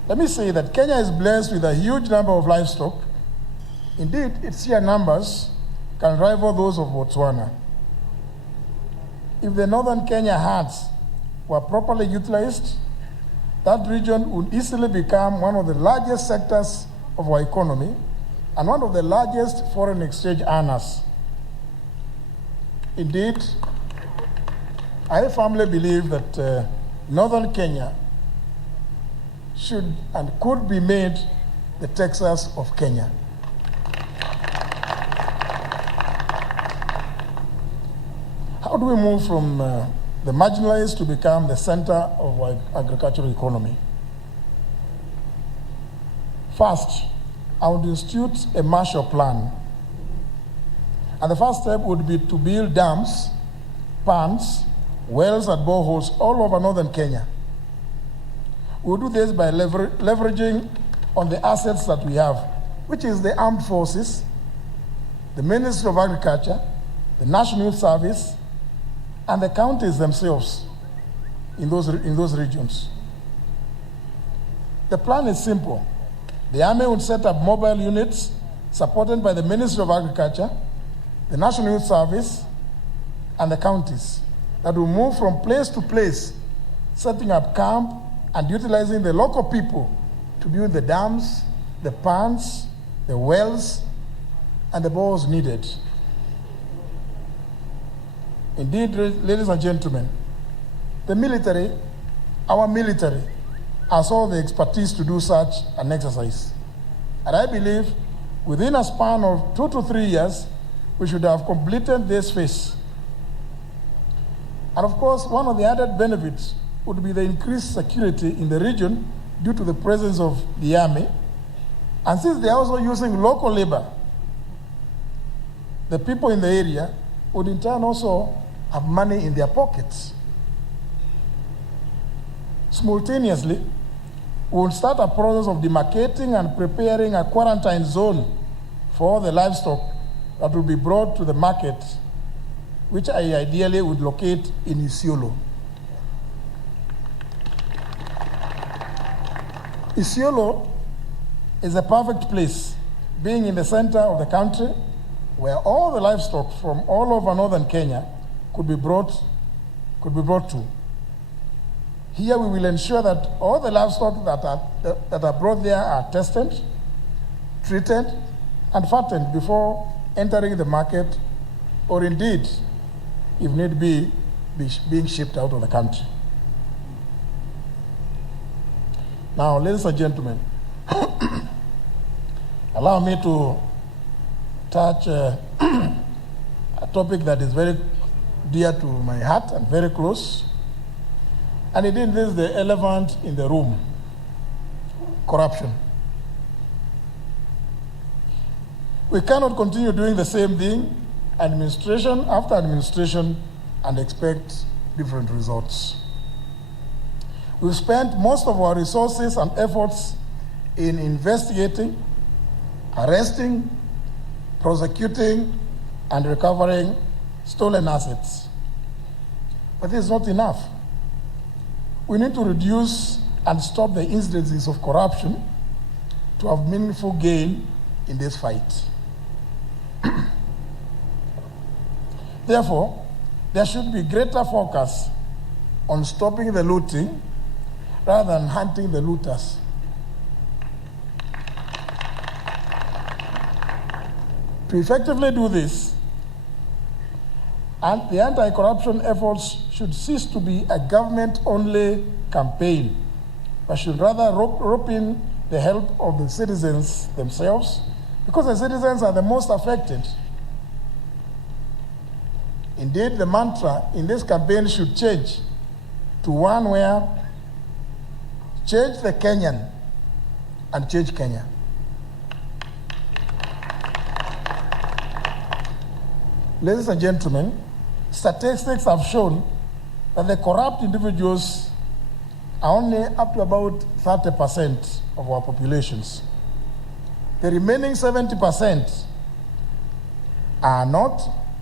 Let me say that Kenya is blessed with a huge number of livestock. Indeed, its sheer numbers can rival those of Botswana. If the northern Kenya herds were properly utilized, that region would easily become one of the largest sectors of our economy and one of the largest foreign exchange earners. Indeed, I firmly believe that northern Kenya should and could be made the Texas of Kenya. How do we move from the marginalized to become the center of our agricultural economy? First, I would institute a Marshall Plan. And the first step would be to build dams, ponds, wells, and boreholes all over northern Kenya. We'll do this by leveraging on the assets that we have, which is the armed forces, the Ministry of Agriculture, the National Youth Service, and the counties themselves in those regions. The plan is simple. The Army would set up mobile units supported by the Ministry of Agriculture, the National Youth Service, and the counties. that will move from place to place, setting up camp and utilizing the local people to build the dams, the ponds, the wells, and the bores needed. Indeed, ladies and gentlemen, the military, our military, has all the expertise to do such an exercise. And I believe within a span of 2 to 3 years, we should have completed this phase. And of course, one of the added benefits would be the increased security in the region due to the presence of the army. And since they are also using local labor, the people in the area would in turn also have money in their pockets. Simultaneously, we will start a process of demarcating and preparing a quarantine zone for all the livestock that will be brought to the market, which I ideally would locate in Isiolo. Isiolo is a perfect place, being in the center of the country, where all the livestock from all over northern Kenya could be brought to. Here we will ensure that all the livestock that are brought there are tested, treated, and fattened before entering the market, or indeed, if need be, being shipped out of the country. Now, ladies and gentlemen, allow me to touch a topic that is very dear to my heart and very close. And indeed, this is the elephant in the room: corruption. We cannot continue doing the same thing, administration after administration, and expect different results. We've spent most of our resources and efforts in investigating, arresting, prosecuting, and recovering stolen assets. But this is not enough. We need to reduce and stop the incidences of corruption to have meaningful gain in this fight. Therefore, there should be greater focus on stopping the looting rather than hunting the looters. To effectively do this, and the anti-corruption efforts should cease to be a government-only campaign, but should rather rope in the help of the citizens themselves, because the citizens are the most affected. Indeed, the mantra in this campaign should change to one where change the Kenyan and change Kenya. Ladies and gentlemen, statistics have shown that the corrupt individuals are only up to about 30% of our populations. The remaining 70% are not,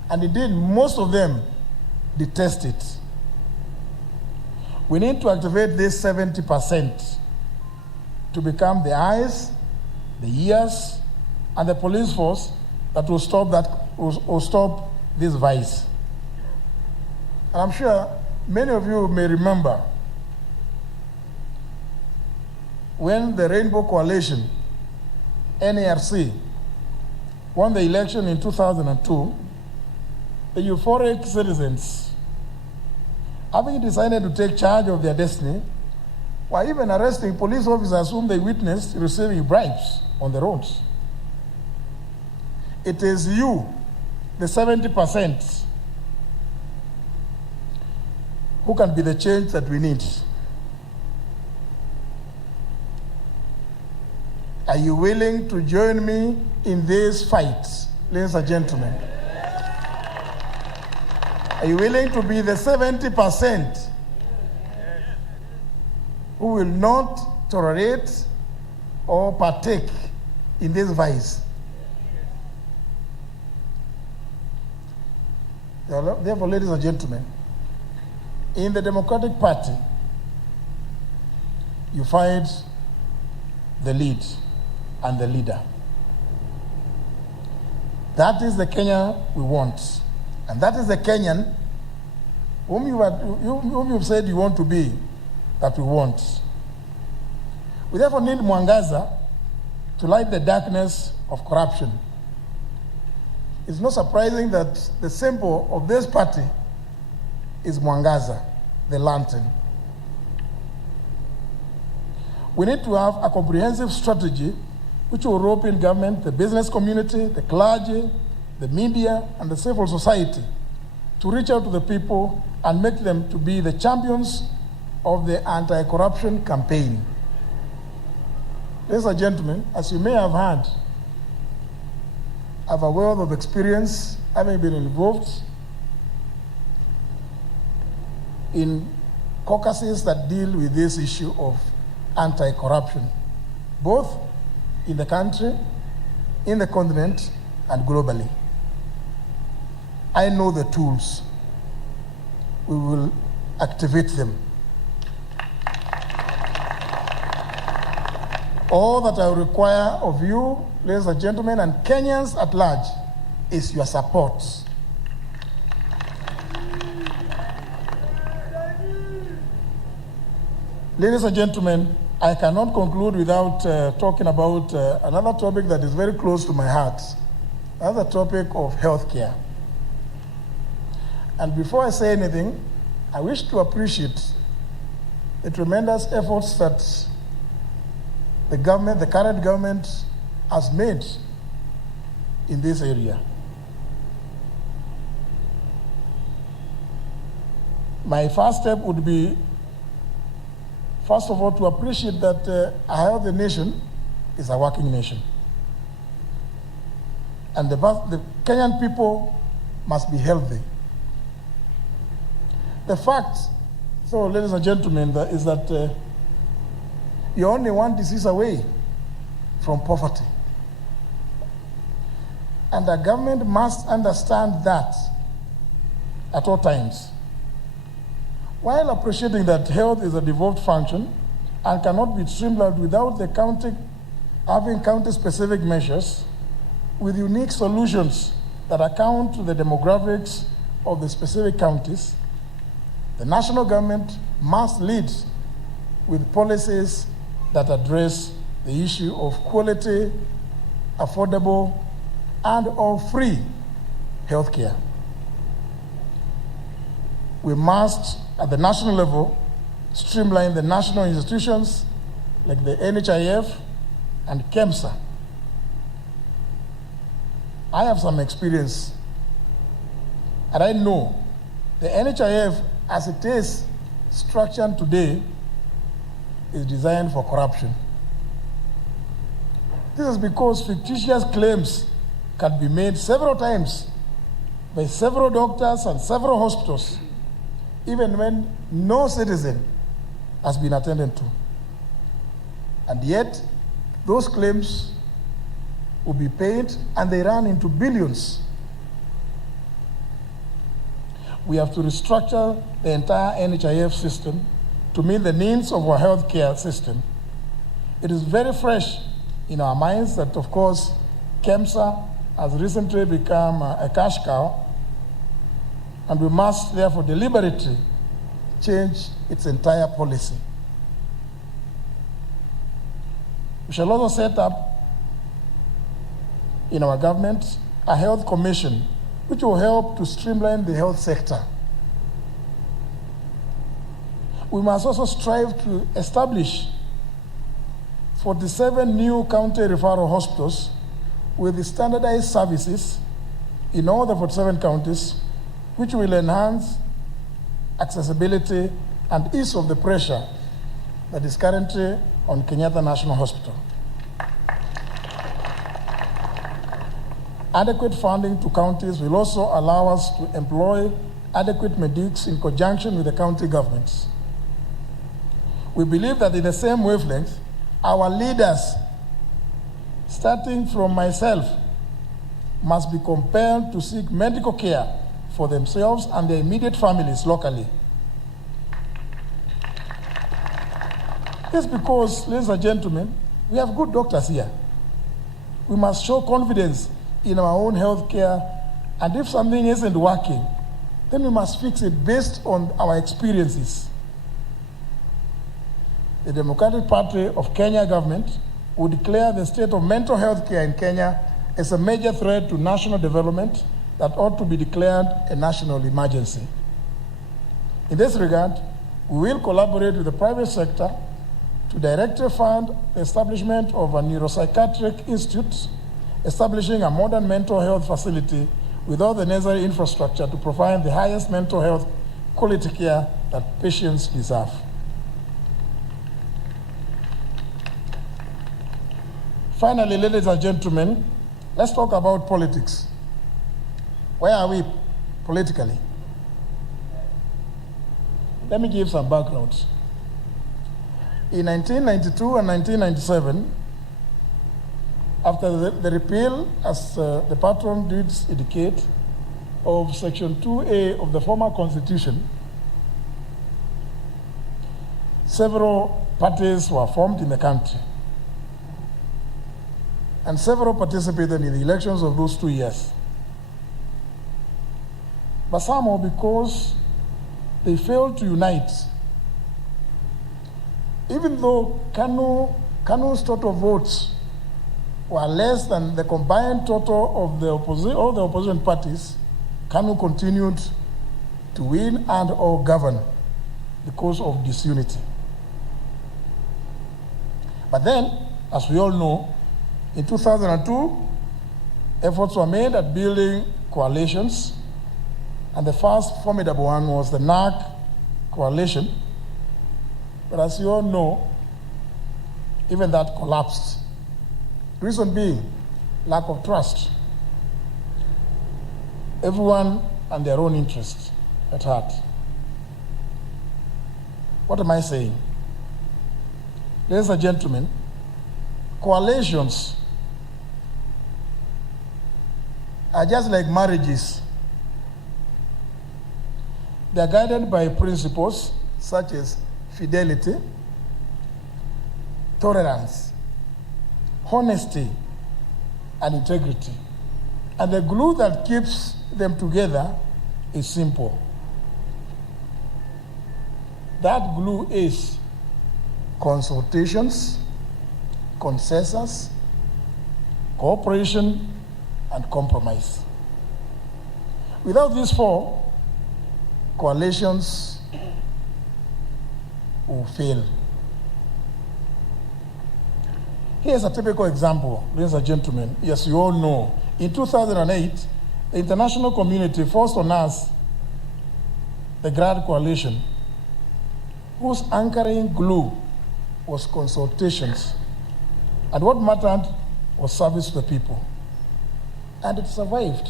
and indeed most of them detest it. We need to activate this 70% to become the eyes, the ears, and the police force that will stop this vice. And I'm sure many of you may remember when the Rainbow Coalition, NARC, won the election in 2002, the euphoric citizens, having decided to take charge of their destiny, were even arresting police officers whom they witnessed receiving bribes on the roads. It is you, the 70%, who can be the change that we need. Are you willing to join me in this fight, ladies and gentlemen? Are you willing to be the 70% who will not tolerate or partake in this vice? Therefore, ladies and gentlemen, in the Democratic Party, you find the lead and the leader. That is the Kenya we want. And that is the Kenyan whom you've said you want to be, that we want. We therefore need Mwangaza to light the darkness of corruption. It's not surprising that the symbol of this party is Mwangaza, the lantern. We need to have a comprehensive strategy which will rope in government, the business community, the clergy, the media, and the civil society to reach out to the people and make them to be the champions of the anti-corruption campaign. Ladies and gentlemen, as you may have heard, I have a wealth of experience having been involved in caucuses that deal with this issue of anti-corruption, both in the country, in the continent, and globally. I know the tools. We will activate them. All that I require of you, ladies and gentlemen, and Kenyans at large, is your support. Ladies and gentlemen, I cannot conclude without talking about another topic that is very close to my heart, another topic of healthcare. And before I say anything, I wish to appreciate the tremendous efforts that the government, the current government, has made in this area. My first step would be, first of all, to appreciate that a healthy nation is a working nation. And the Kenyan people must be healthy. The fact, so ladies and gentlemen, is that you're only one disease away from poverty. And the government must understand that at all times. While appreciating that health is a devolved function and cannot be streamlined without the county having county-specific measures with unique solutions that account to the demographics of the specific counties, the national government must lead with policies that address the issue of quality, affordable, and or free healthcare. We must, at the national level, streamline the national institutions like the NHIF and KEMSA. I have some experience, and I know the NHIF, as it is structured today, is designed for corruption. This is because fictitious claims can be made several times by several doctors and several hospitals, even when no citizen has been attended to. And yet, those claims will be paid and they run into billions. We have to restructure the entire NHIF system to meet the needs of our healthcare system. It is very fresh in our minds that, of course, KEMSA has recently become a cash cow, and we must therefore deliberately change its entire policy. We shall also set up in our government a health commission which will help to streamline the health sector. We must also strive to establish 47 new county referral hospitals with standardized services in all the 47 counties, which will enhance accessibility and ease of the pressure that is currently on Kenyatta National Hospital. Adequate funding to counties will also allow us to employ adequate medics in conjunction with the county governments. We believe that in the same wavelength, our leaders, starting from myself, must be compelled to seek medical care for themselves and their immediate families locally. This is because, ladies and gentlemen, we have good doctors here. We must show confidence in our own health care, and if something isn't working, then we must fix it based on our experiences. The Democratic Party of Kenya government would declare the state of mental health care in Kenya as a major threat to national development that ought to be declared a national emergency. In this regard, we will collaborate with the private sector to directly fund the establishment of a neuropsychiatric institute, establishing a modern mental health facility with all the necessary infrastructure to provide the highest mental health quality care that patients deserve. Finally, ladies and gentlemen, let's talk about politics. Where are we politically? Let me give some background. In 1992 and 1997, after the repeal, as the patron did indicate, of Section 2A of the former Constitution, several parties were formed in the country. And several participated in the elections of those 2 years. But somehow, because they failed to unite, even though KANU's total votes were less than the combined total of all the opposition parties, KANU continued to win and or govern because of disunity. But then, as we all know, in 2002, efforts were made at building coalitions, and the first formidable one was the NARC coalition. But as you all know, even that collapsed. The reason being lack of trust. Everyone and their own interests at heart. What am I saying? Ladies and gentlemen, coalitions are just like marriages. They are guided by principles such as fidelity, tolerance, honesty, and integrity. And the glue that keeps them together is simple. That glue is consultations, consensus, cooperation, and compromise. Without these four, coalitions will fail. Here's a typical example, ladies and gentlemen. Yes, you all know. In 2008, the international community forced on us the GRAD coalition, whose anchoring glue was consultations. And what mattered was service to the people. And it survived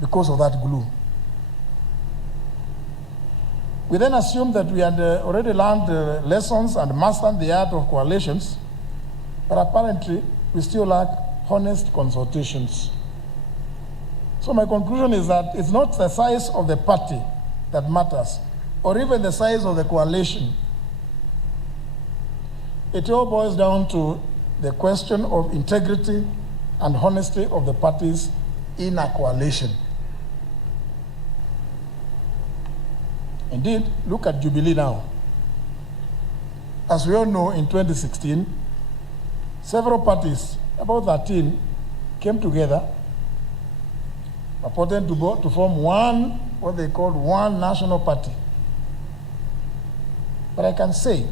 because of that glue. We then assumed that we had already learned lessons and mastered the art of coalitions, but apparently we still lack honest consultations. So my conclusion is that it's not the size of the party that matters, or even the size of the coalition. It all boils down to the question of integrity and honesty of the parties in a coalition. Indeed, look at Jubilee now. As we all know, in 2016, several parties, about 13, came together, purporting to form one, what they called one national party. But I can say,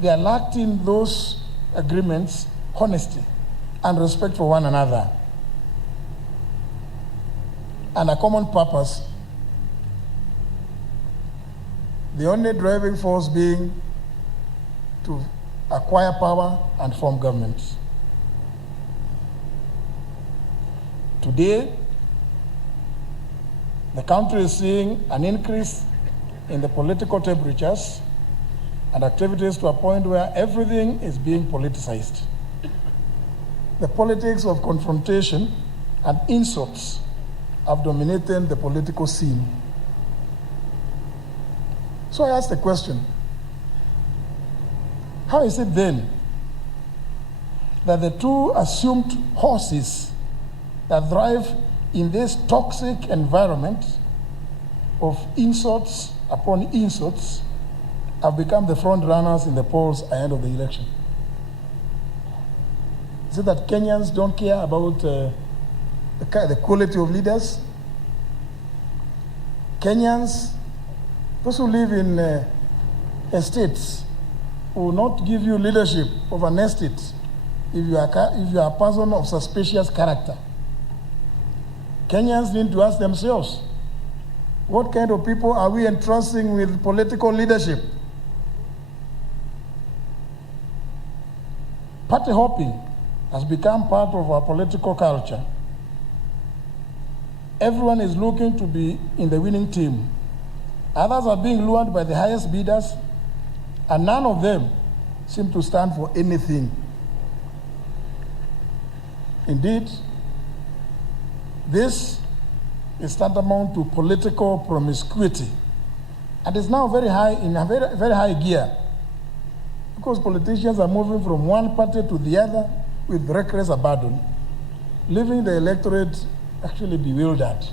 they are lacked in those agreements honesty and respect for one another, and a common purpose. The only driving force being to acquire power and form governments. Today, the country is seeing an increase in the political temperatures and activities to a point where everything is being politicized. The politics of confrontation and insults have dominated the political scene. So I ask the question, how is it then that the two assumed horses that drive in this toxic environment of insults upon insults, have become the front runners in the polls ahead of the election. Is it that Kenyans don't care about the quality of leaders? Kenyans, those who live in estates, will not give you leadership of an estate if you are a person of suspicious character. Kenyans need to ask themselves, what kind of people are we entrusting with political leadership? Party hopping has become part of our political culture. Everyone is looking to be in the winning team. Others are being lured by the highest bidders, and none of them seem to stand for anything. Indeed, this is tantamount to political promiscuity, and is now very high in a very high gear, because politicians are moving from one party to the other with reckless abandon, leaving the electorate actually bewildered.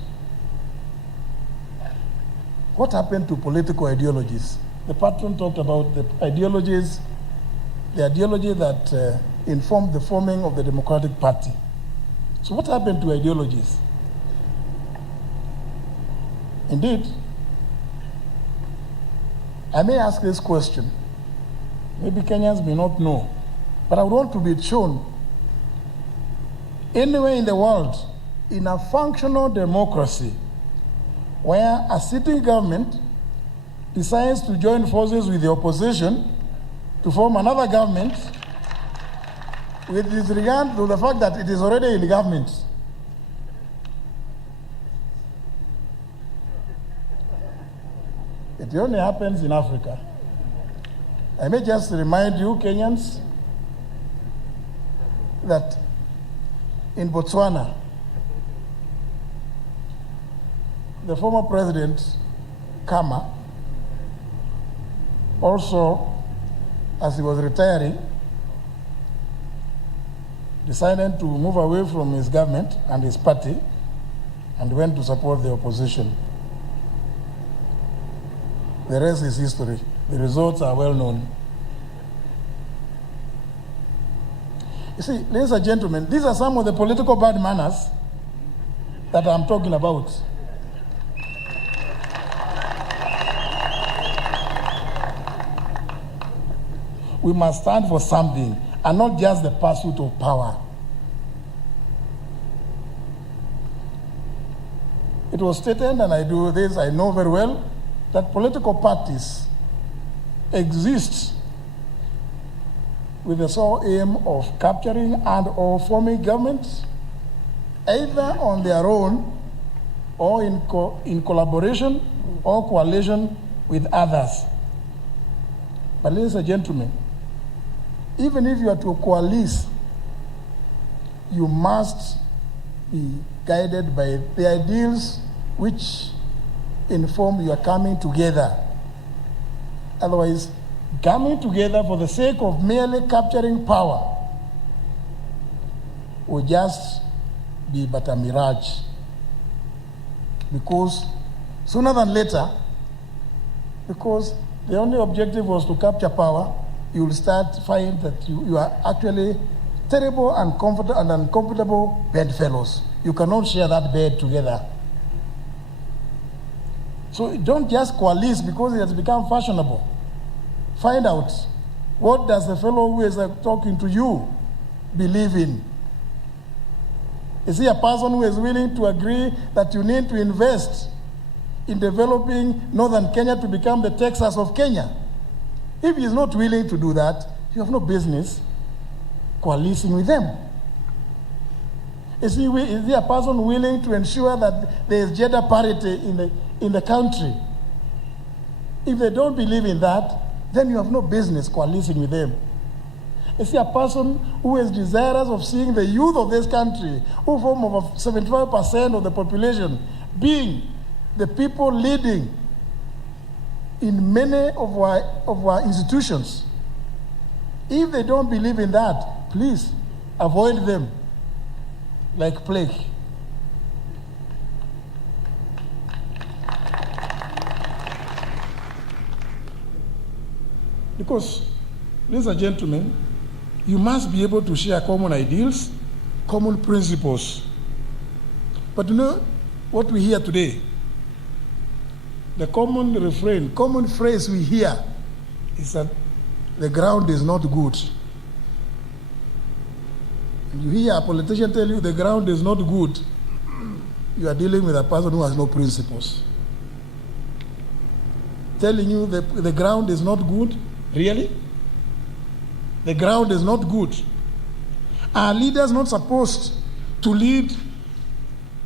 What happened to political ideologies? The patron talked about the ideologies, the ideology that informed the forming of the Democratic Party. So what happened to ideologies? Indeed, I may ask this question. Maybe Kenyans may not know, but I would want to be shown anywhere in the world, in a functional democracy, where a sitting government decides to join forces with the opposition to form another government with disregard to the fact that it is already in government. It only happens in Africa. I may just remind you, Kenyans, that in Botswana, the former president, Kama, also, as he was retiring, decided to move away from his government and his party and went to support the opposition. The rest is history. The results are well known. You see, ladies and gentlemen, these are some of the political bad manners that I'm talking about. We must stand for something and not just the pursuit of power. It was stated, and I do this, I know very well, that political parties exist with the sole aim of capturing and or forming governments, either on their own or in collaboration or coalition with others. But ladies and gentlemen, even if you are to coalesce, you must be guided by the ideals which inform your coming together. Otherwise, coming together for the sake of merely capturing power will just be but a mirage. Because sooner than later, because the only objective was to capture power, you will start finding that you are actually terrible and uncomfortable bedfellows. You cannot share that bed together. So don't just coalesce because it has become fashionable. Find out, what does the fellow who is talking to you believe in? Is he a person who is willing to agree that you need to invest in developing northern Kenya to become the Texas of Kenya? If he is not willing to do that, you have no business coalescing with them. Is he a person willing to ensure that there is gender parity in the country? If they don't believe in that, then you have no business coalescing with them. Is he a person who is desirous of seeing the youth of this country, who form over 75% of the population, being the people leading in many of our institutions? If they don't believe in that, please avoid them like plague. Because, ladies and gentlemen, you must be able to share common ideals, common principles. But you know what we hear today? The common refrain, common phrase we hear is that the ground is not good. And you hear a politician tell you the ground is not good, you are dealing with a person who has no principles. Telling you the ground is not good, really? The ground is not good. Are leaders not supposed to lead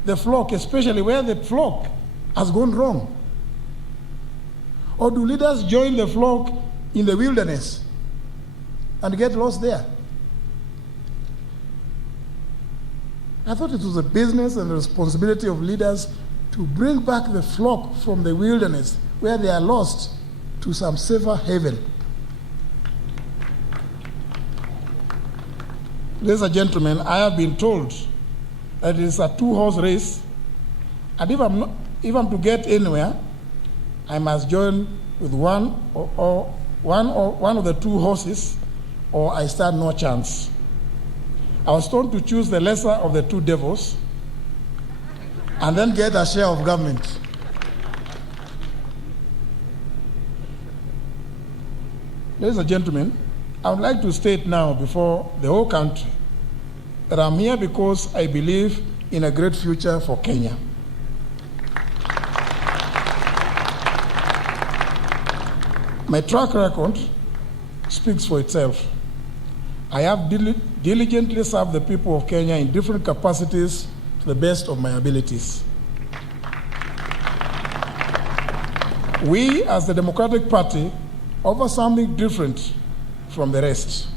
the flock, especially where the flock has gone wrong? Or do leaders join the flock in the wilderness and get lost there? I thought it was a business and a responsibility of leaders to bring back the flock from the wilderness where they are lost to some safer haven. Ladies and gentlemen, I have been told that it is a two-horse race, and if I'm to get anywhere, I must join with one of the two horses, or I stand no chance. I was told to choose the lesser of the two devils and then get a share of government. Ladies and gentlemen, I would like to state now before the whole country that I'm here because I believe in a great future for Kenya. My track record speaks for itself. I have diligently served the people of Kenya in different capacities to the best of my abilities. We, as the Democratic Party, offer something different from the rest.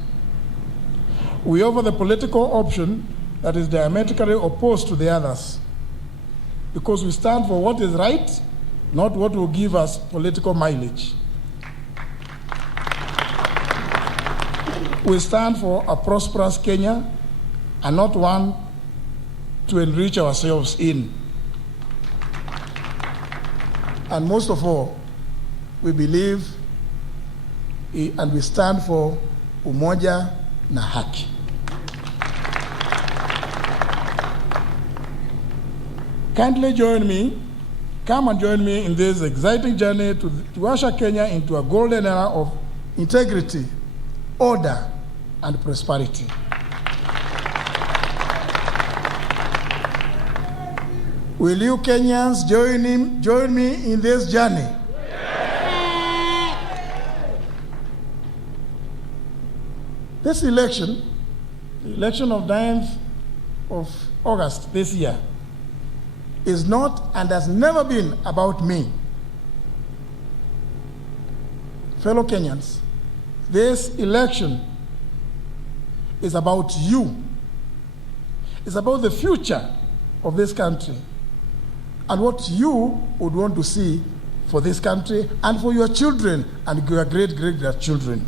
We offer the political option that is diametrically opposed to the others, because we stand for what is right, not what will give us political mileage. We stand for a prosperous Kenya and not one to enrich ourselves in. And most of all, we believe and we stand for umoja na haki. Kindly join me, come and join me in this exciting journey to usher Kenya into a golden era of integrity, order, and prosperity. Will you Kenyans join me in this journey? This election, the election of 9th of August this year, is not and has never been about me. Fellow Kenyans, this election is about you. It's about the future of this country and what you would want to see for this country and for your children and your great-great-grandchildren.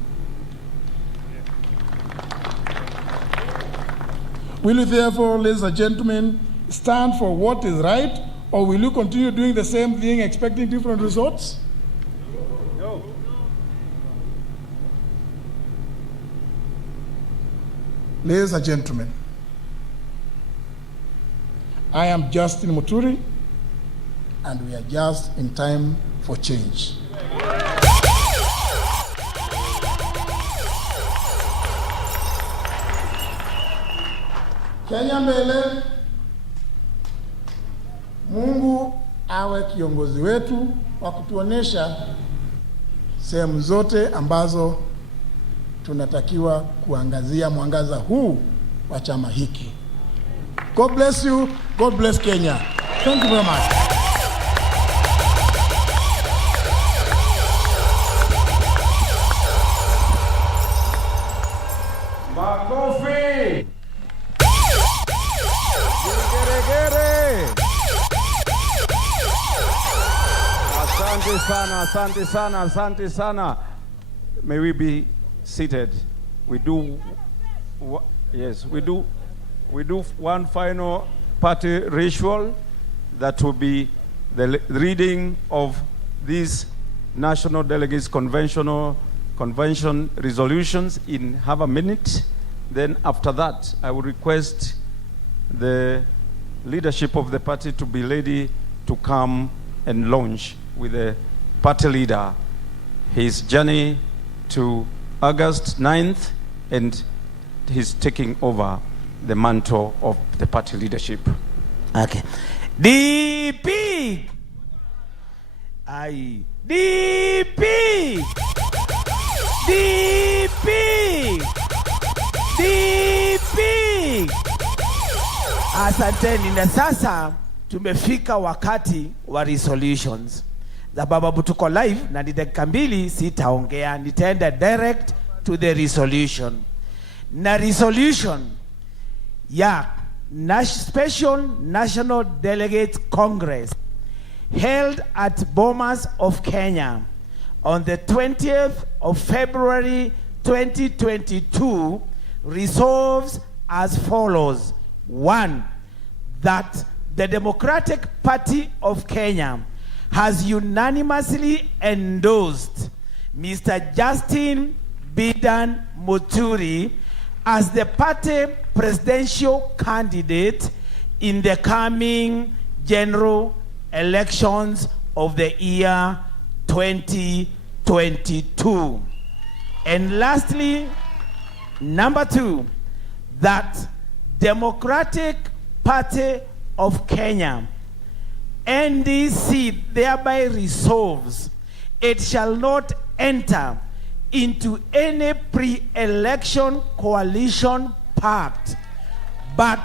Will you therefore, ladies and gentlemen, stand for what is right, or will you continue doing the same thing expecting different results? No. Ladies and gentlemen, I am Justin Muturi, and we are just in time for change. Kenya mbele, Mungu awe kiongozi wetu wa kutuonesha sehemu zote ambazo tunatakiwa kuangazia mwangaza huu wa chama hiki. God bless you. God bless Kenya. Thank you very much. Makofi. Asante sana, asante sana, asante sana. May we be seated. We do one final party ritual that will be the reading of this National Delegates Conventional convention resolutions in half a minute. Then after that, I will request the leadership of the party to be ready to come and launch with the party leader his journey to August 9th, and he's taking over the mantle of the party leadership. Okay. DP! Aye. DP! DP! DP! Asanteni, na sasa tumefika wakati wa resolutions. Sababu tuko live na ni dakika mbili sitaongea, nitaenda direct to the resolution. Na resolution ya Special National Delegates Congress held at Bomas of Kenya on the 20th of February 2022 resolves as follows. 1. That the Democratic Party of Kenya has unanimously endorsed Mr. Justin Bidan Muturi as the party presidential candidate in the coming general elections of the year 2022. And lastly, number 2, that Democratic Party of Kenya, NDC, thereby resolves it shall not enter into any pre-election coalition pact, but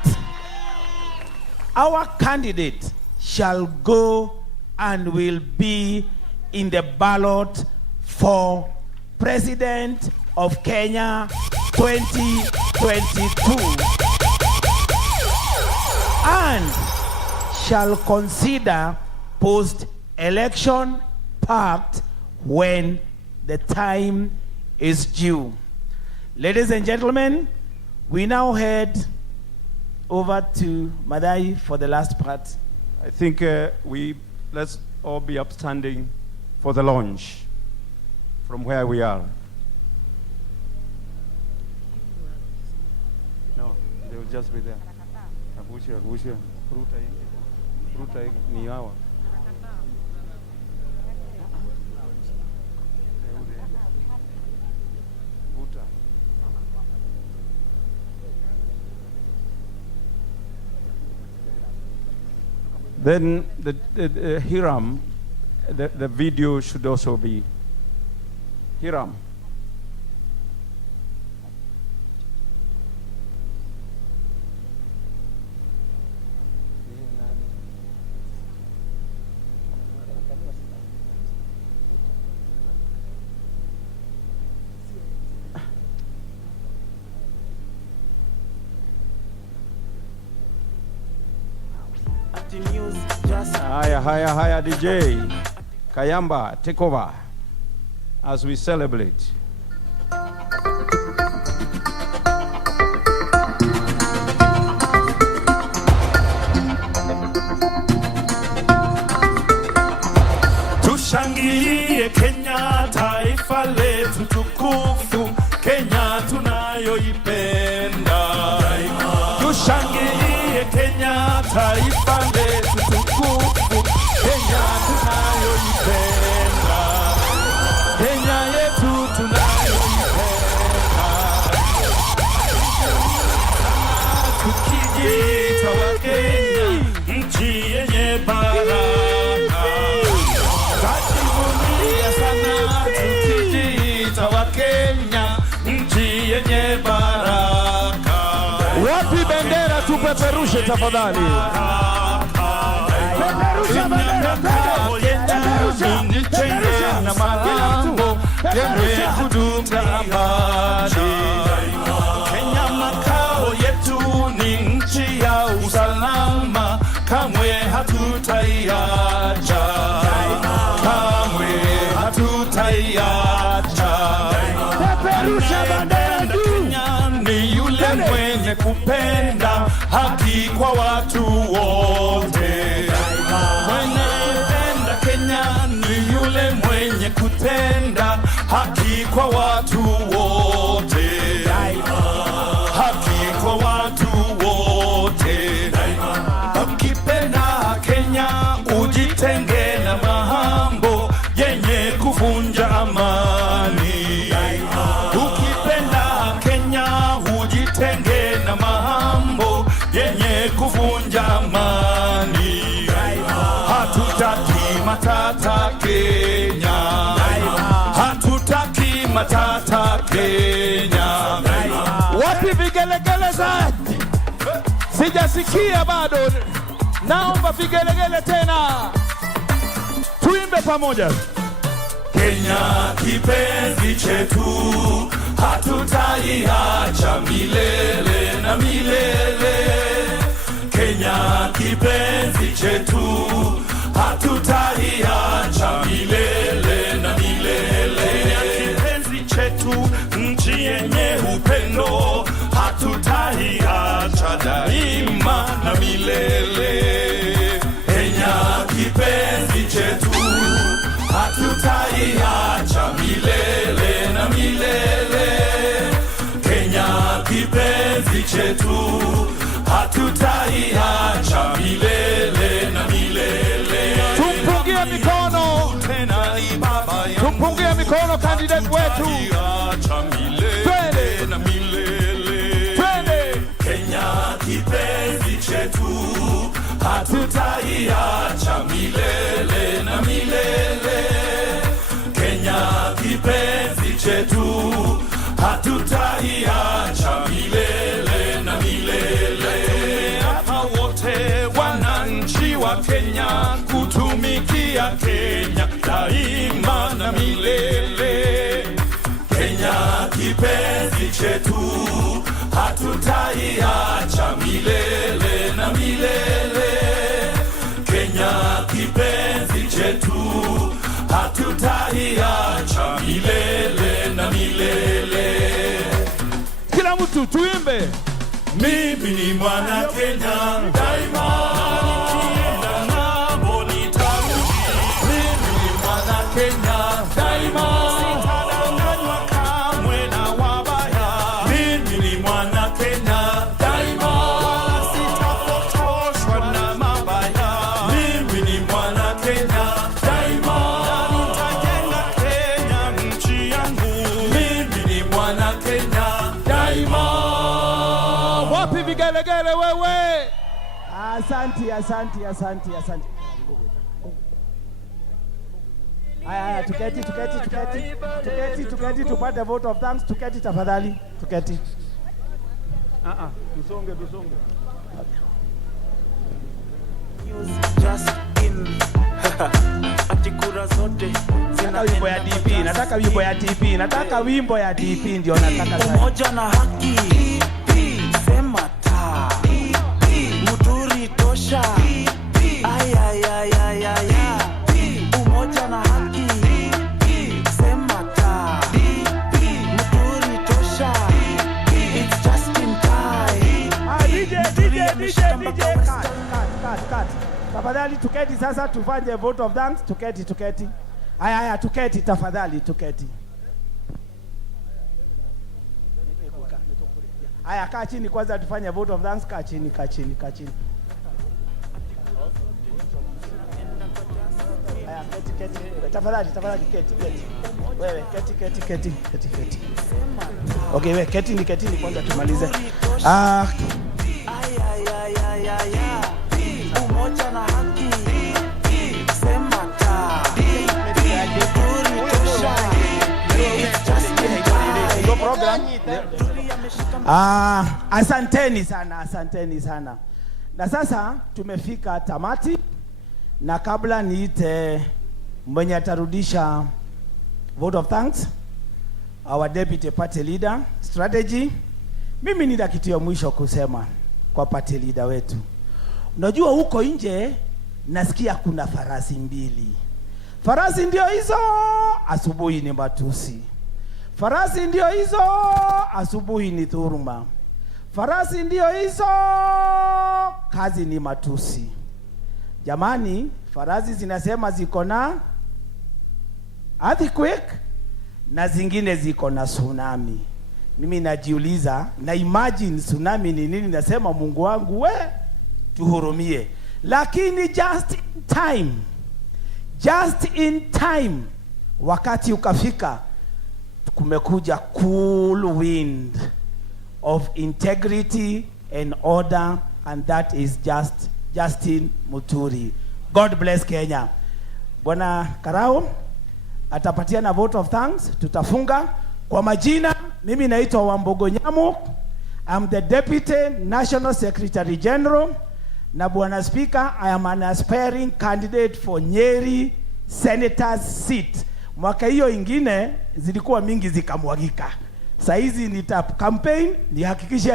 our candidate shall go and will be in the ballot for President of Kenya 2022 and shall consider post-election pact when the time is due. Ladies and gentlemen, we now head over to Madai for the last part. I think let's all be upstanding for the launch from where we are. No, they will just be there. Fruta ni hawa. Then the Hiram, the video should also be Hiram. Haya, DJ Kayamba, take over as we celebrate. Tushangilie Kenya, taifa letu tukufu, Kenya tunayoipenda. Tushangilie Kenya, taifa letu tukufu, Kenya tunayoipenda. Kenya yetu tunayoipenda. Tukijiita wa Kenya, nchi yenye baraka. Tujivunia sana tukijiita wa Kenya, nchi yenye baraka. Wapi bendera tupeperushe tafadhali? Peperusha bendera, peperusha na malango yamehudumu amani. Kenya makao yetu ni nchi ya usalama, kamwe hatutaiacha, kamwe hatutaiacha. Peperusha bendera juu. Kenya ni yule mwenye kupenda haki kwa watu wote. Mwenye kupenda Kenya ni yule mwenye kutenda haki kwa watu kuvunja amani. Hatutaki matata Kenya, hatutaki matata Kenya. Wapi vigelegele za? Sijasikia bado. Naomba vigelegele tena. Tuimbe pamoja. Kenya kipenzi chetu, hatutaiacha milele na milele. Kenya kipenzi chetu, hatutaiacha milele na milele. Kenya kipenzi chetu, nchi yenye upendo, hatutaiacha daima na milele. Kenya kipenzi chetu, hatutaiacha milele na milele. Kenya kipenzi chetu, hatutaiacha milele na milele. Tumpungie mikono tena ni baba yangu, tumpungie mikono candidate wetu. Twende na milele. Twende. Kenya kipenzi chetu, hatutaiacha milele na milele. Kenya kipenzi chetu, hatutaiacha milele na milele. Hapa wote wananchi wa Kenya, kutumikia Kenya daima na milele. Kenya kipenzi chetu, hatutaiacha milele na milele. Kenya kipenzi chetu, hatutaiacha milele na milele. Kila mtu tuimbe. Mimi ni mwana Kenya daima, nikienda ng'ambo nitarudi. Mimi ni mwana Kenya daima, sitadanganywa kamwe na wabaya. Mimi ni mwana Kenya daima, wala sitapotoshwa na mabaya. Mimi ni mwana Kenya daima, na nitajenga Kenya nchi yangu. Mimi ni mwana Kenya daima. Wapi vigelegele wewe? Asante. Haya, tuketi tupate vote of thanks. Tuketi tafadhali, tuketi. Tusonge. Just in. Atikura zote Nataka wimbo ya DP, nataka wimbo ya DP ndio nataka sana. Umoja na haki, sema ta. Muturi tosha, ay. Umoja na haki, sema ta. Muturi tosha, it's just in time. DJ, cut. Tafadhali tuketi sasa, tufanye vote of thanks. Tuketi. Haya, tuketi tafadhali, tuketi. Haya, kaa chini kwanza tufanye vote of thanks. Kaa chini. Haya, keti. Tafadhali keti. Wewe keti. Okay, wewe ketini kwanza tumalize. Ay. Umoja na haki, sema ta. Muturi tosha, it's just in time. Go program. Asanteni sana. Na sasa tumefika tamati, na kabla niite mwenye atarudisha vote of thanks, our deputy party leader strategy, mimi nina kitu ya mwisho kusema kwa party leader wetu. Unajua huko nje nasikia kuna farasi mbili. Farasi ndio hizo, asubuhi ni matusi. Farasi ndio hizo, asubuhi ni dhuluma. Farasi ndio hizo, kazi ni matusi. Jamani, farasi zinasema ziko na earthquake na zingine ziko na tsunami. Mimi najiuliza, na imagine tsunami ni nini? Nasema Mungu wangu we tuhurumie. Lakini just in time wakati ukafika, kumekuja cool wind of integrity and order and that is Justin Muturi. God bless Kenya. Bwana Karau atapatia na vote of thanks, tutafunga. Kwa majina, mimi naitwa Wambogo Nyamu. I'm the Deputy National Secretary General. Na Bwana Speaker, I am an aspiring candidate for Nyeri Senator's seat. Mwaka hiyo ingine zilikuwa mingi zikamwagika. Saizi nita campaign nihakikishe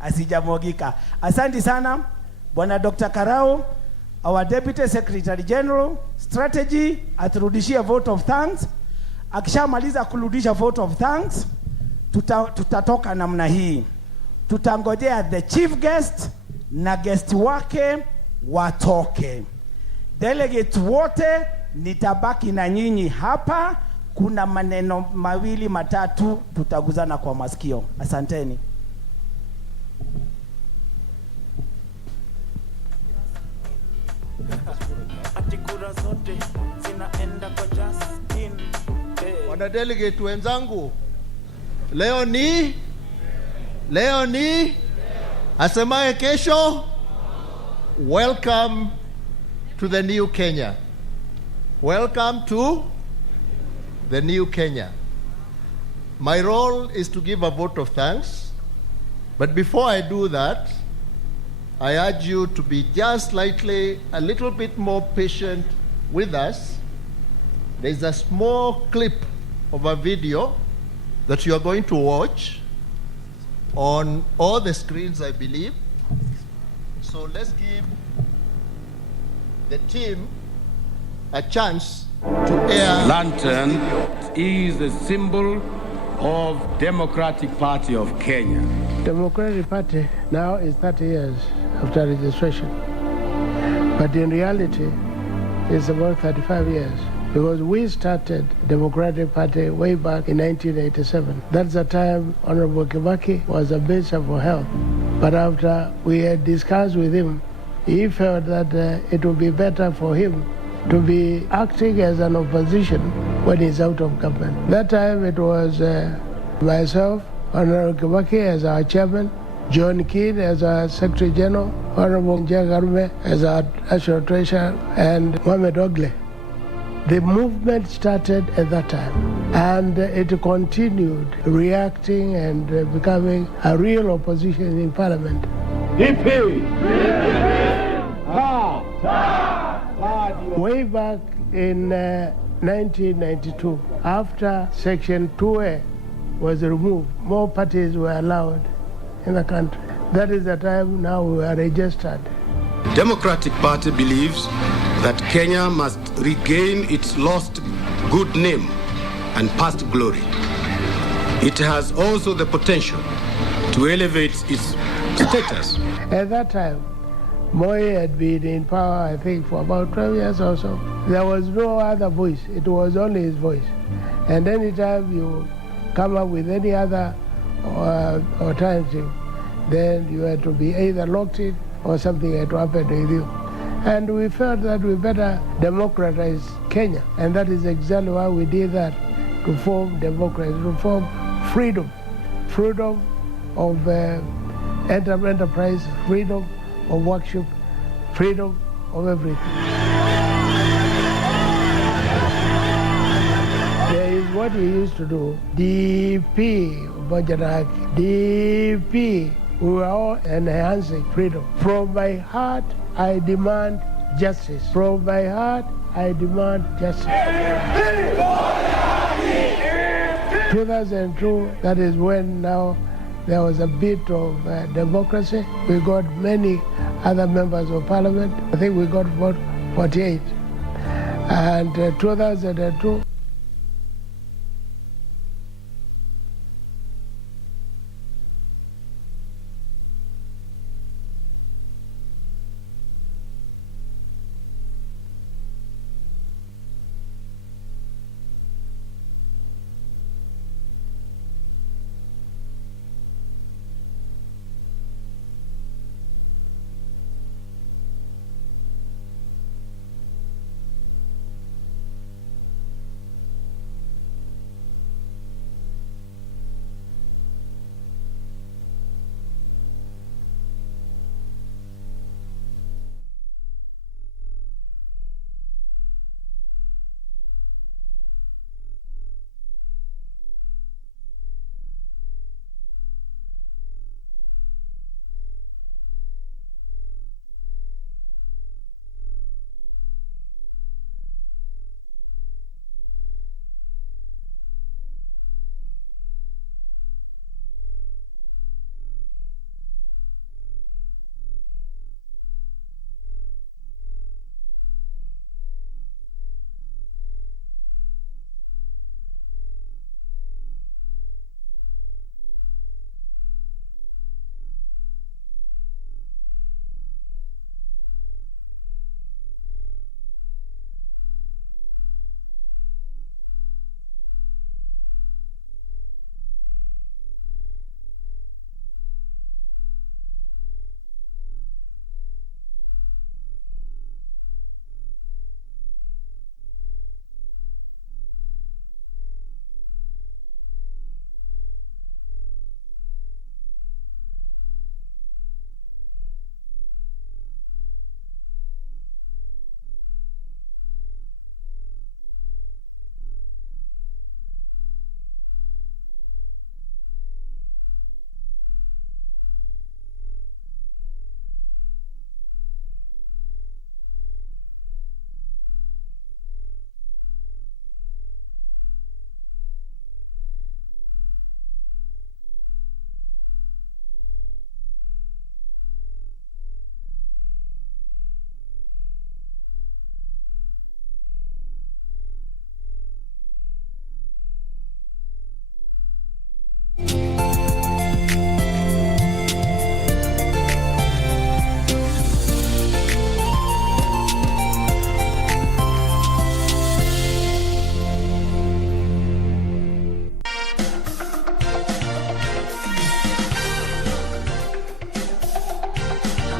asijamwagika. Asante sana Bwana Dr. Karau, our Deputy Secretary General, Strategy, aturudishia vote of thanks. Akishamaliza kurudisha vote of thanks, tutatoka namna hii. Tutangojea the chief guest na guest wake watoke. Delegate wote nitabaki na nyinyi hapa. Kuna maneno mawili matatu tutaguzana kwa masikio. Asanteni. Atikura zote zinaenda kwa Justin. Wana delegate wenzangu, leo ni asemaye kesho. Welcome to the new Kenya. Welcome to the new Kenya. My role is to give a vote of thanks, but before I do that, I urge you to be just slightly a little bit more patient with us. There's a small clip of a video that you are going to watch on all the screens, I believe. So let's give the team a chance to air. Lantern is a symbol of Democratic Party of Kenya. Democratic Party now is 30 years after registration. But in reality, it's about 35 years. Because we started Democratic Party way back in 1987. That's the time Honorable Kibaki was a Minister for Health. But after we had discussed with him, he felt that it would be better for him to be acting as an opposition when he's out of government. That time it was myself, Honorable Kibaki as our chairman, John Keane as our Secretary General, Honorable Jagarume as our National Treasurer, and Mohamed Ogle. The movement started at that time, and it continued reacting and becoming a real opposition in Parliament. Way back in 1992, after Section 2A was removed, more parties were allowed in the country. That is the time now we are registered. Democratic Party believes that Kenya must regain its lost good name and past glory. It has also the potential to elevate its status. At that time, Moi had been in power, I think, for about 12 years or so. There was no other voice. It was only his voice. And anytime you come up with any other alternative, then you had to be either locked in or something had to happen with you. And we felt that we better democratize Kenya. And that is exactly why we did that, to form democracy, to form freedom. Freedom of enterprise, freedom of worship, freedom of everything. There is what we used to do, DP, Bajanaki, DP. We were all enhancing freedom. From my heart, I demand justice. From my heart, I demand justice. 2002, that is when now there was a bit of democracy. We got many other members of parliament. I think we got about 48. And 2002,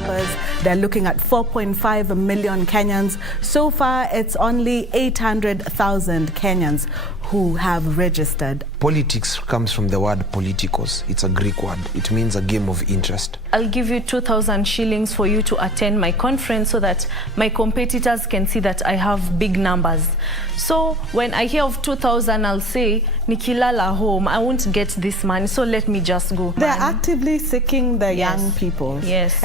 numbers. They're looking at 4.5 million Kenyans. So far, it's only 800,000 Kenyans who have registered. Politics comes from the word politikos. It's a Greek word. It means a game of interest. I'll give you 2,000 shillings for you to attend my conference so that my competitors can see that I have big numbers. So when I hear of 2,000, I'll say, nikilala home, I won't get this money, so let me just go. They're actively seeking the young people. Yes.